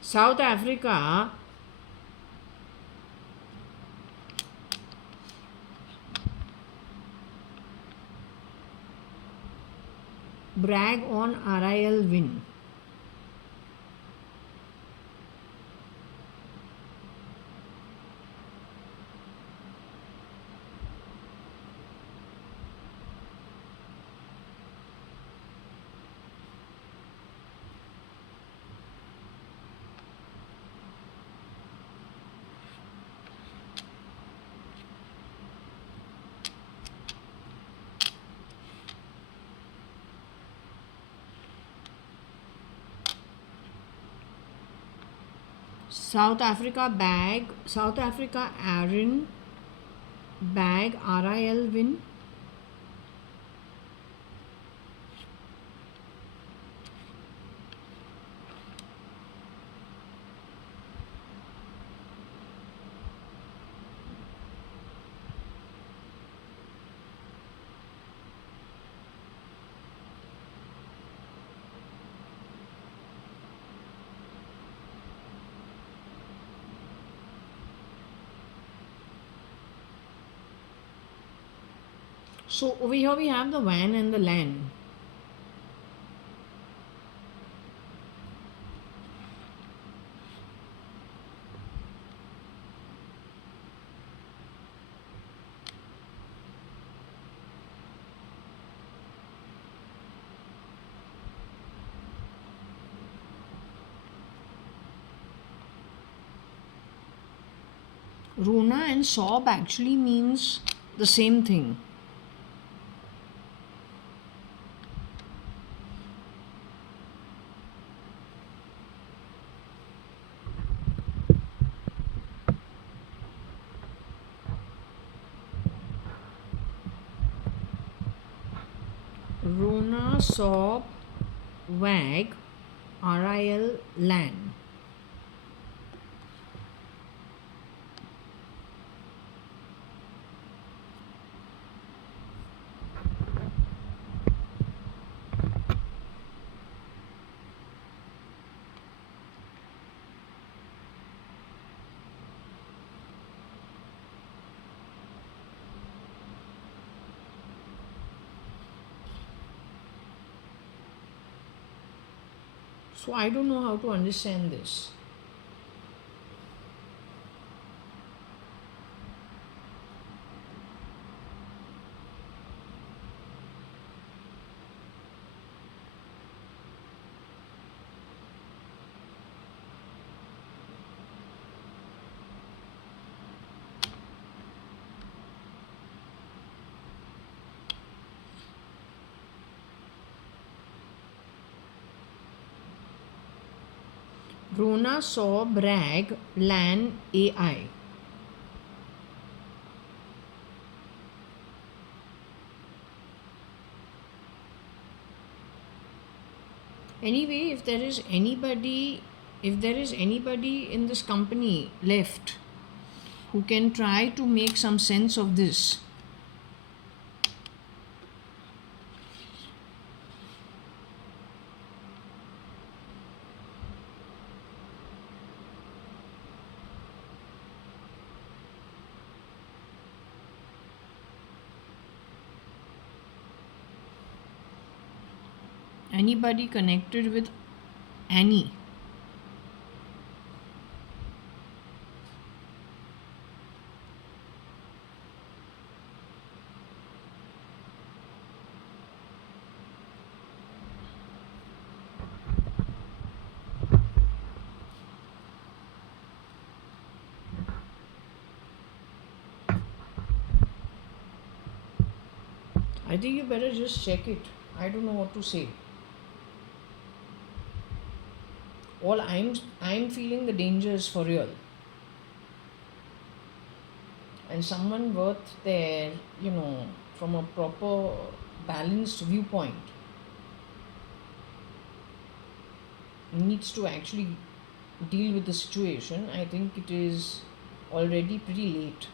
South Africa brag on RIL win. South Africa Aaron bag RIL win. So over here we have the van and the LAN. Runa and Sob actually means the same thing. Runa, Sob, Wag, RIL, LAN. So I don't know how to understand this. Rona saw brag lan AI. Anyway, if there is anybody in this company left who can try to make some sense of this, anybody connected with Annie. I think you better just check it. I don't know what to say. All I'm feeling the danger is for real. And someone worth their, from a proper balanced viewpoint needs to actually deal with the situation. I think it is already pretty late.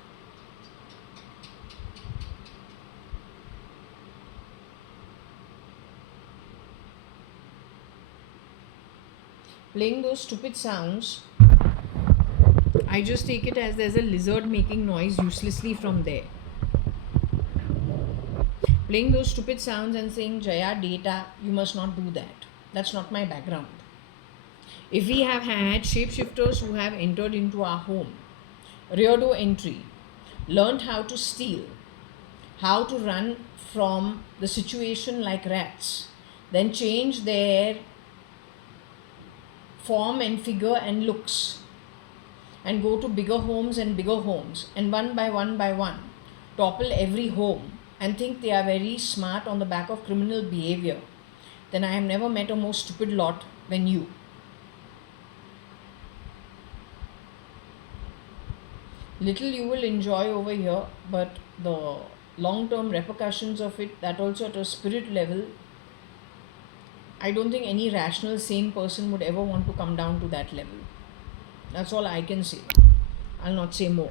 Playing those stupid sounds, I just take it as there's a lizard making noise uselessly from there. Playing those stupid sounds and saying, Jaya, data, you must not do that. That's not my background. If we have had shapeshifters who have entered into our home, rear door entry, learned how to steal, how to run from the situation like rats, then change their form and figure and looks, and go to bigger homes and one by one topple every home and think they are very smart on the back of criminal behavior, then I have never met a more stupid lot than you. Little you will enjoy over here, but the long term repercussions of it, that also at a spirit level, I don't think any rational sane person would ever want to come down to that level. That's all I can say. I'll not say more.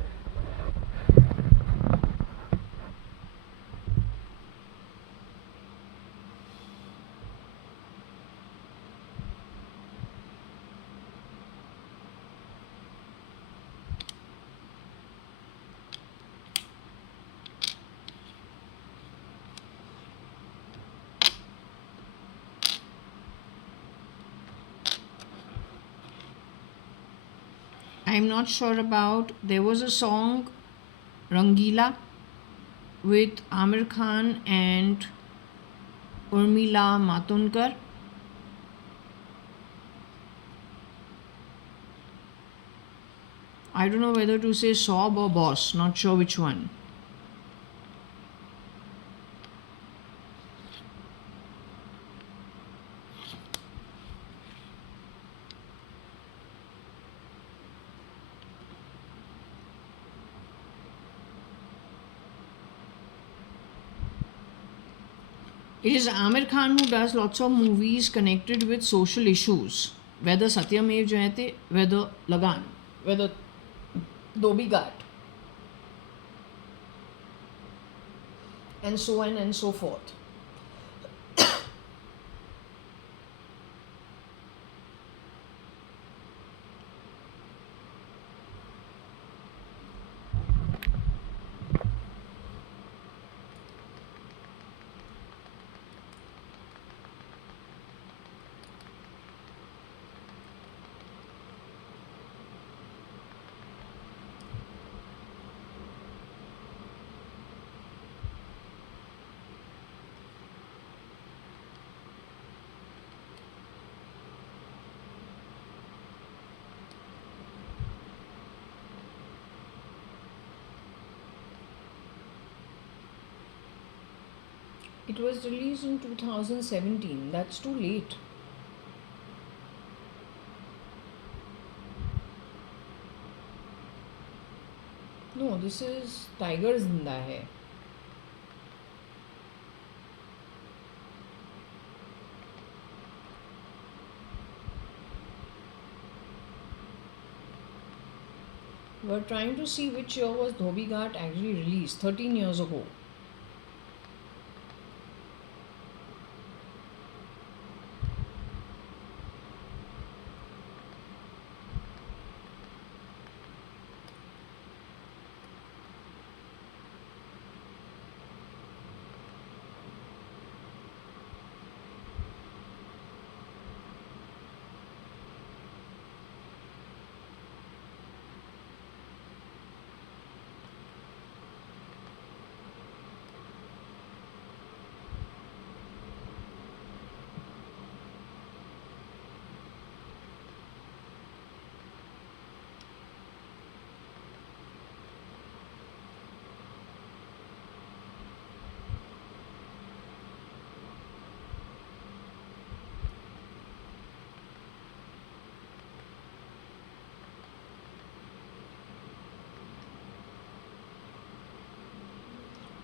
I'm not sure about. There was a song, Rangila, with Amir Khan and Urmila Matondkar. I don't know whether to say Sob or Boss, not sure which one. It is Amir Khan who does lots of movies connected with social issues, whether Satyamev Jayate, whether Lagan, whether Dobi Ghat, and so on and so forth. It was released in 2017. That's too late. No, this is Tiger Zinda hai. We're trying to see which year was Dhobi Ghat actually released. 13 years ago.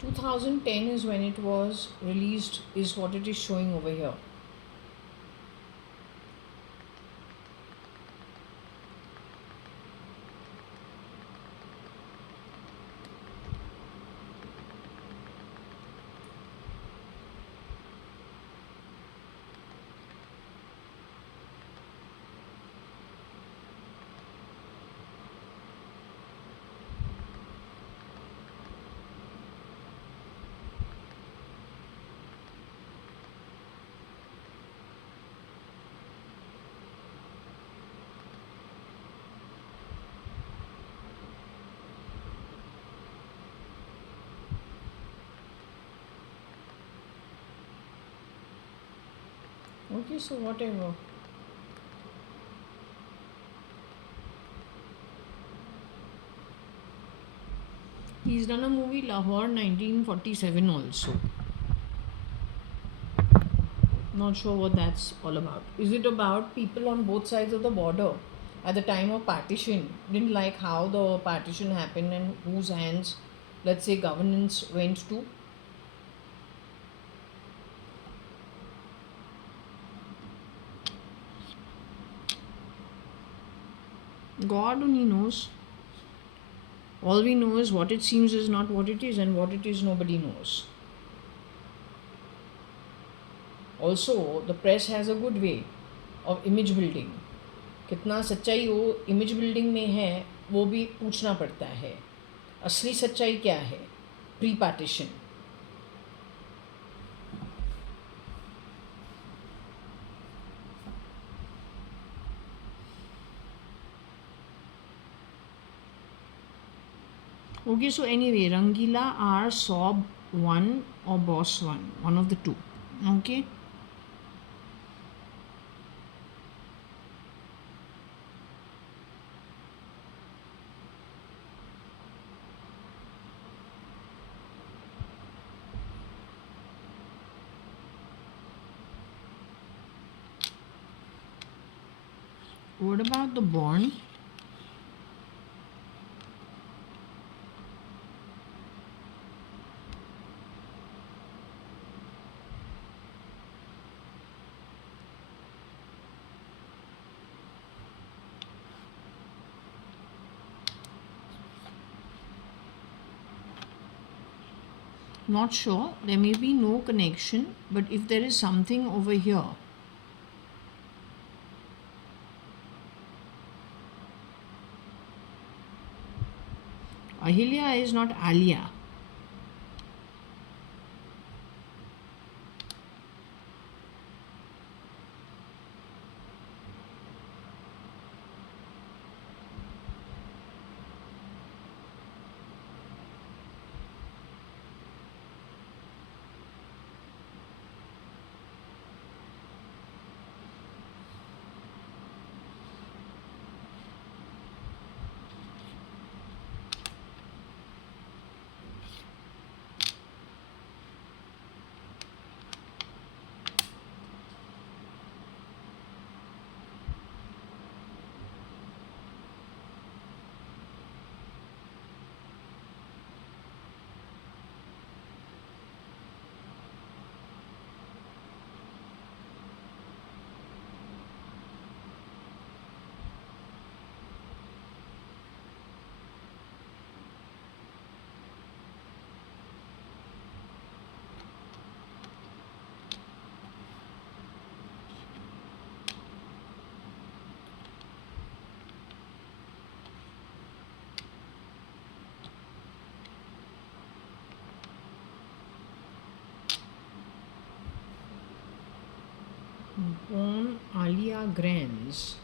Two 2010 is when it was released, is what it is showing over here. Okay, so whatever. He's done a movie Lahore 1947 also. Not sure what that's all about. Is it about people on both sides of the border at the time of partition didn't like how the partition happened and whose hands, let's say, governance went to? God only knows. All we know is what it seems is not what it is, and what it is nobody knows. Also, the press has a good way of image building. कितना सच्चाई वो image building में है वो भी पूछना पड़ता है. असली सच्चाई क्या है pre partition? Okay, so anyway, Rangila are Sob 1 or Boss 1, one of the two. Okay. What about the bond? Not sure. There may be no connection, but if there is something over here. Ahilya is not Alia. Born Alia Grands.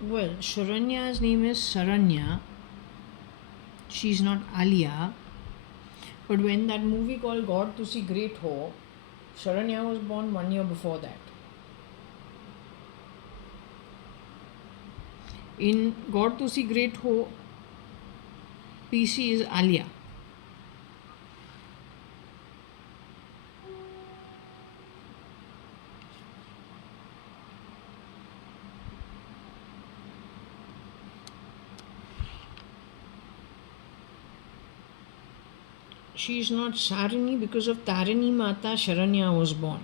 Well, Sharanya's name is Saranya. She's not Alia. But when that movie called God to See Great Ho, Sharanya was born 1 year before that. In God to See Great Ho, PC is Alia. She is not Sarani because of Tarani Mata Sharanya was born.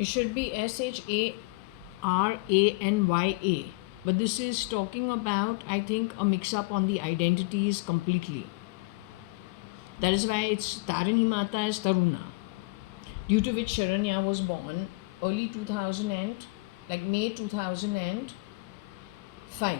It should be Sharanya. But this is talking about, I think, a mix up on the identities completely. That is why it's Tarani Mata is Taruna, due to which Sharanya was born early 2000 and like May 2005.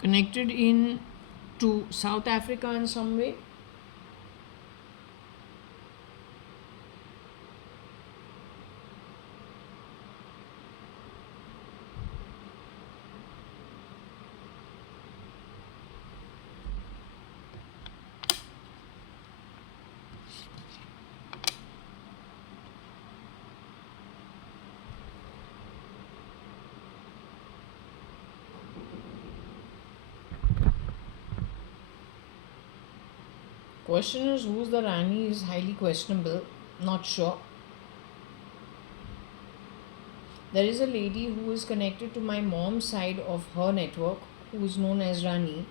Connected in to South Africa in some way. Question is who's the Rani is highly questionable. Not sure. There is a lady who is connected to my mom's side of her network who is known as Rani.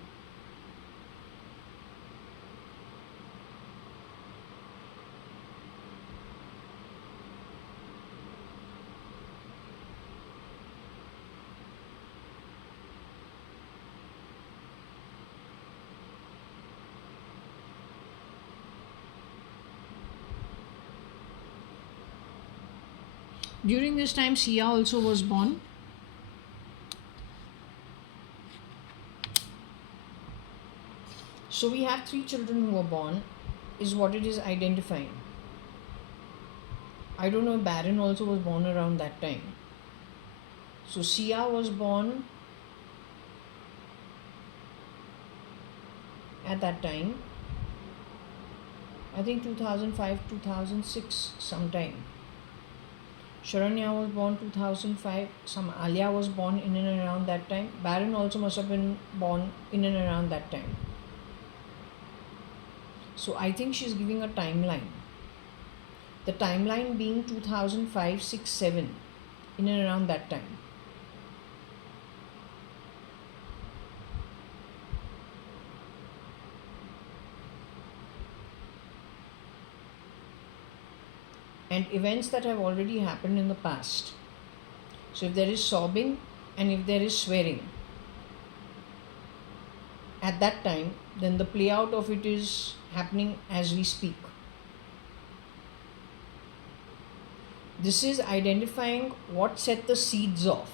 During this time, Sia also was born. So we have 3 children who were born, is what it is identifying. I don't know if Baron also was born around that time. So Sia was born at that time. I think 2005, 2006 sometime. Sharanya was born 2005. Some Alia was born in and around that time. Baron also must have been born in and around that time. So I think she's giving a timeline. The timeline being 2005, 6, 7, in and around that time. And events that have already happened in the past. So if there is sobbing and if there is swearing at that time, then the play out of it is happening as we speak. This is identifying what set the seeds off.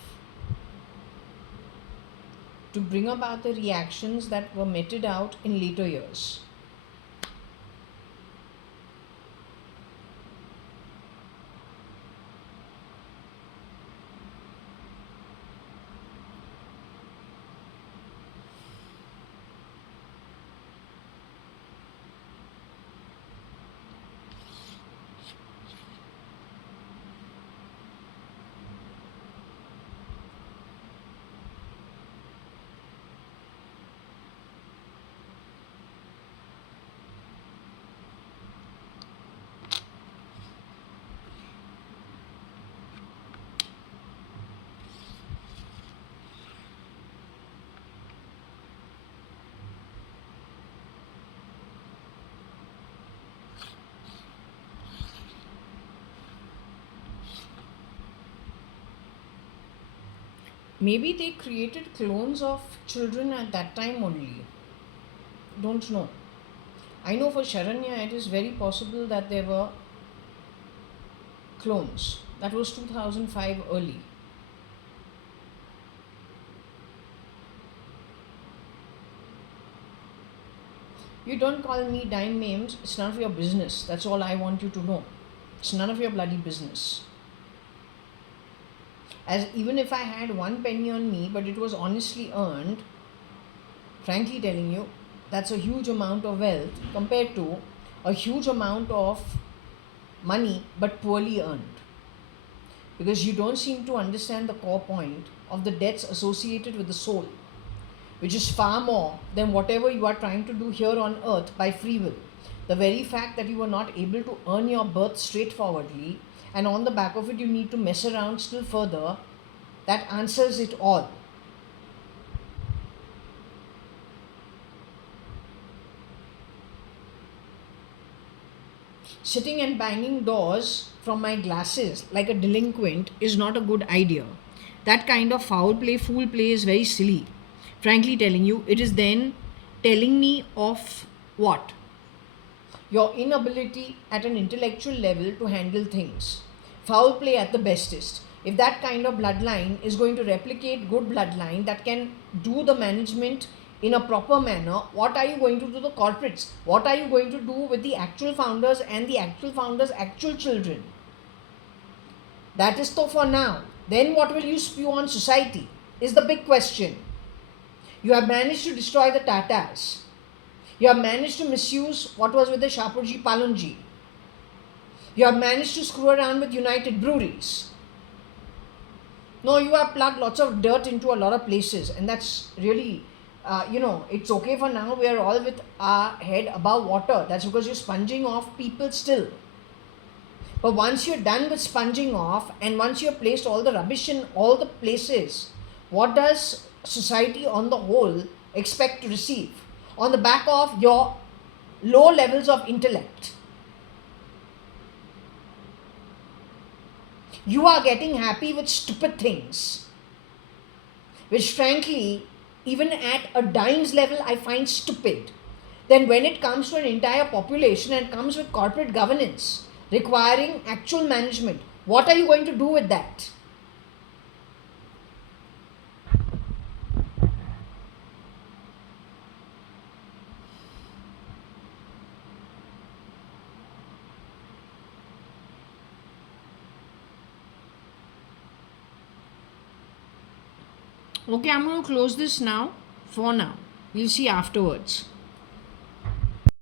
to bring about the reactions that were meted out in later years. Maybe they created clones of children at that time only. Don't know. I know for Sharanya it is very possible that there were clones. That was 2005 early. You don't call me dime names, it's none of your business. That's all I want you to know. It's none of your bloody business. As even if I had 1 penny on me, but it was honestly earned, frankly telling you, that's a huge amount of wealth compared to a huge amount of money but poorly earned. Because you don't seem to understand the core point of the debts associated with the soul, which is far more than whatever you are trying to do here on earth by free will. The very fact that you were not able to earn your birth straightforwardly, and on the back of it you need to mess around still further, that answers it all. Sitting and banging doors from my glasses like a delinquent is not a good idea. That kind of foul play, fool play is very silly. Frankly telling you, it is then telling me of what? Your inability at an intellectual level to handle things. Foul play at the bestest. If that kind of bloodline is going to replicate good bloodline that can do the management in a proper manner, what are you going to do the corporates? What are you going to do with the actual founders and the actual founders' actual children? That is so for now. Then what will you spew on society is the big question. You have managed to destroy the Tatas. You have managed to misuse what was with the Shapoorji Palonji. You have managed to screw around with United Breweries. No, you have plugged lots of dirt into a lot of places, and that's really, it's okay for now. We are all with our head above water. That's because you're sponging off people still. But once you're done with sponging off, and once you've placed all the rubbish in all the places, what does society on the whole expect to receive? On the back of your low levels of intellect. You are getting happy with stupid things, which frankly, even at a dime's level, I find stupid. Then when it comes to an entire population and comes with corporate governance requiring actual management, what are you going to do with that? Okay, I'm going to close this now. For now. We'll see afterwards.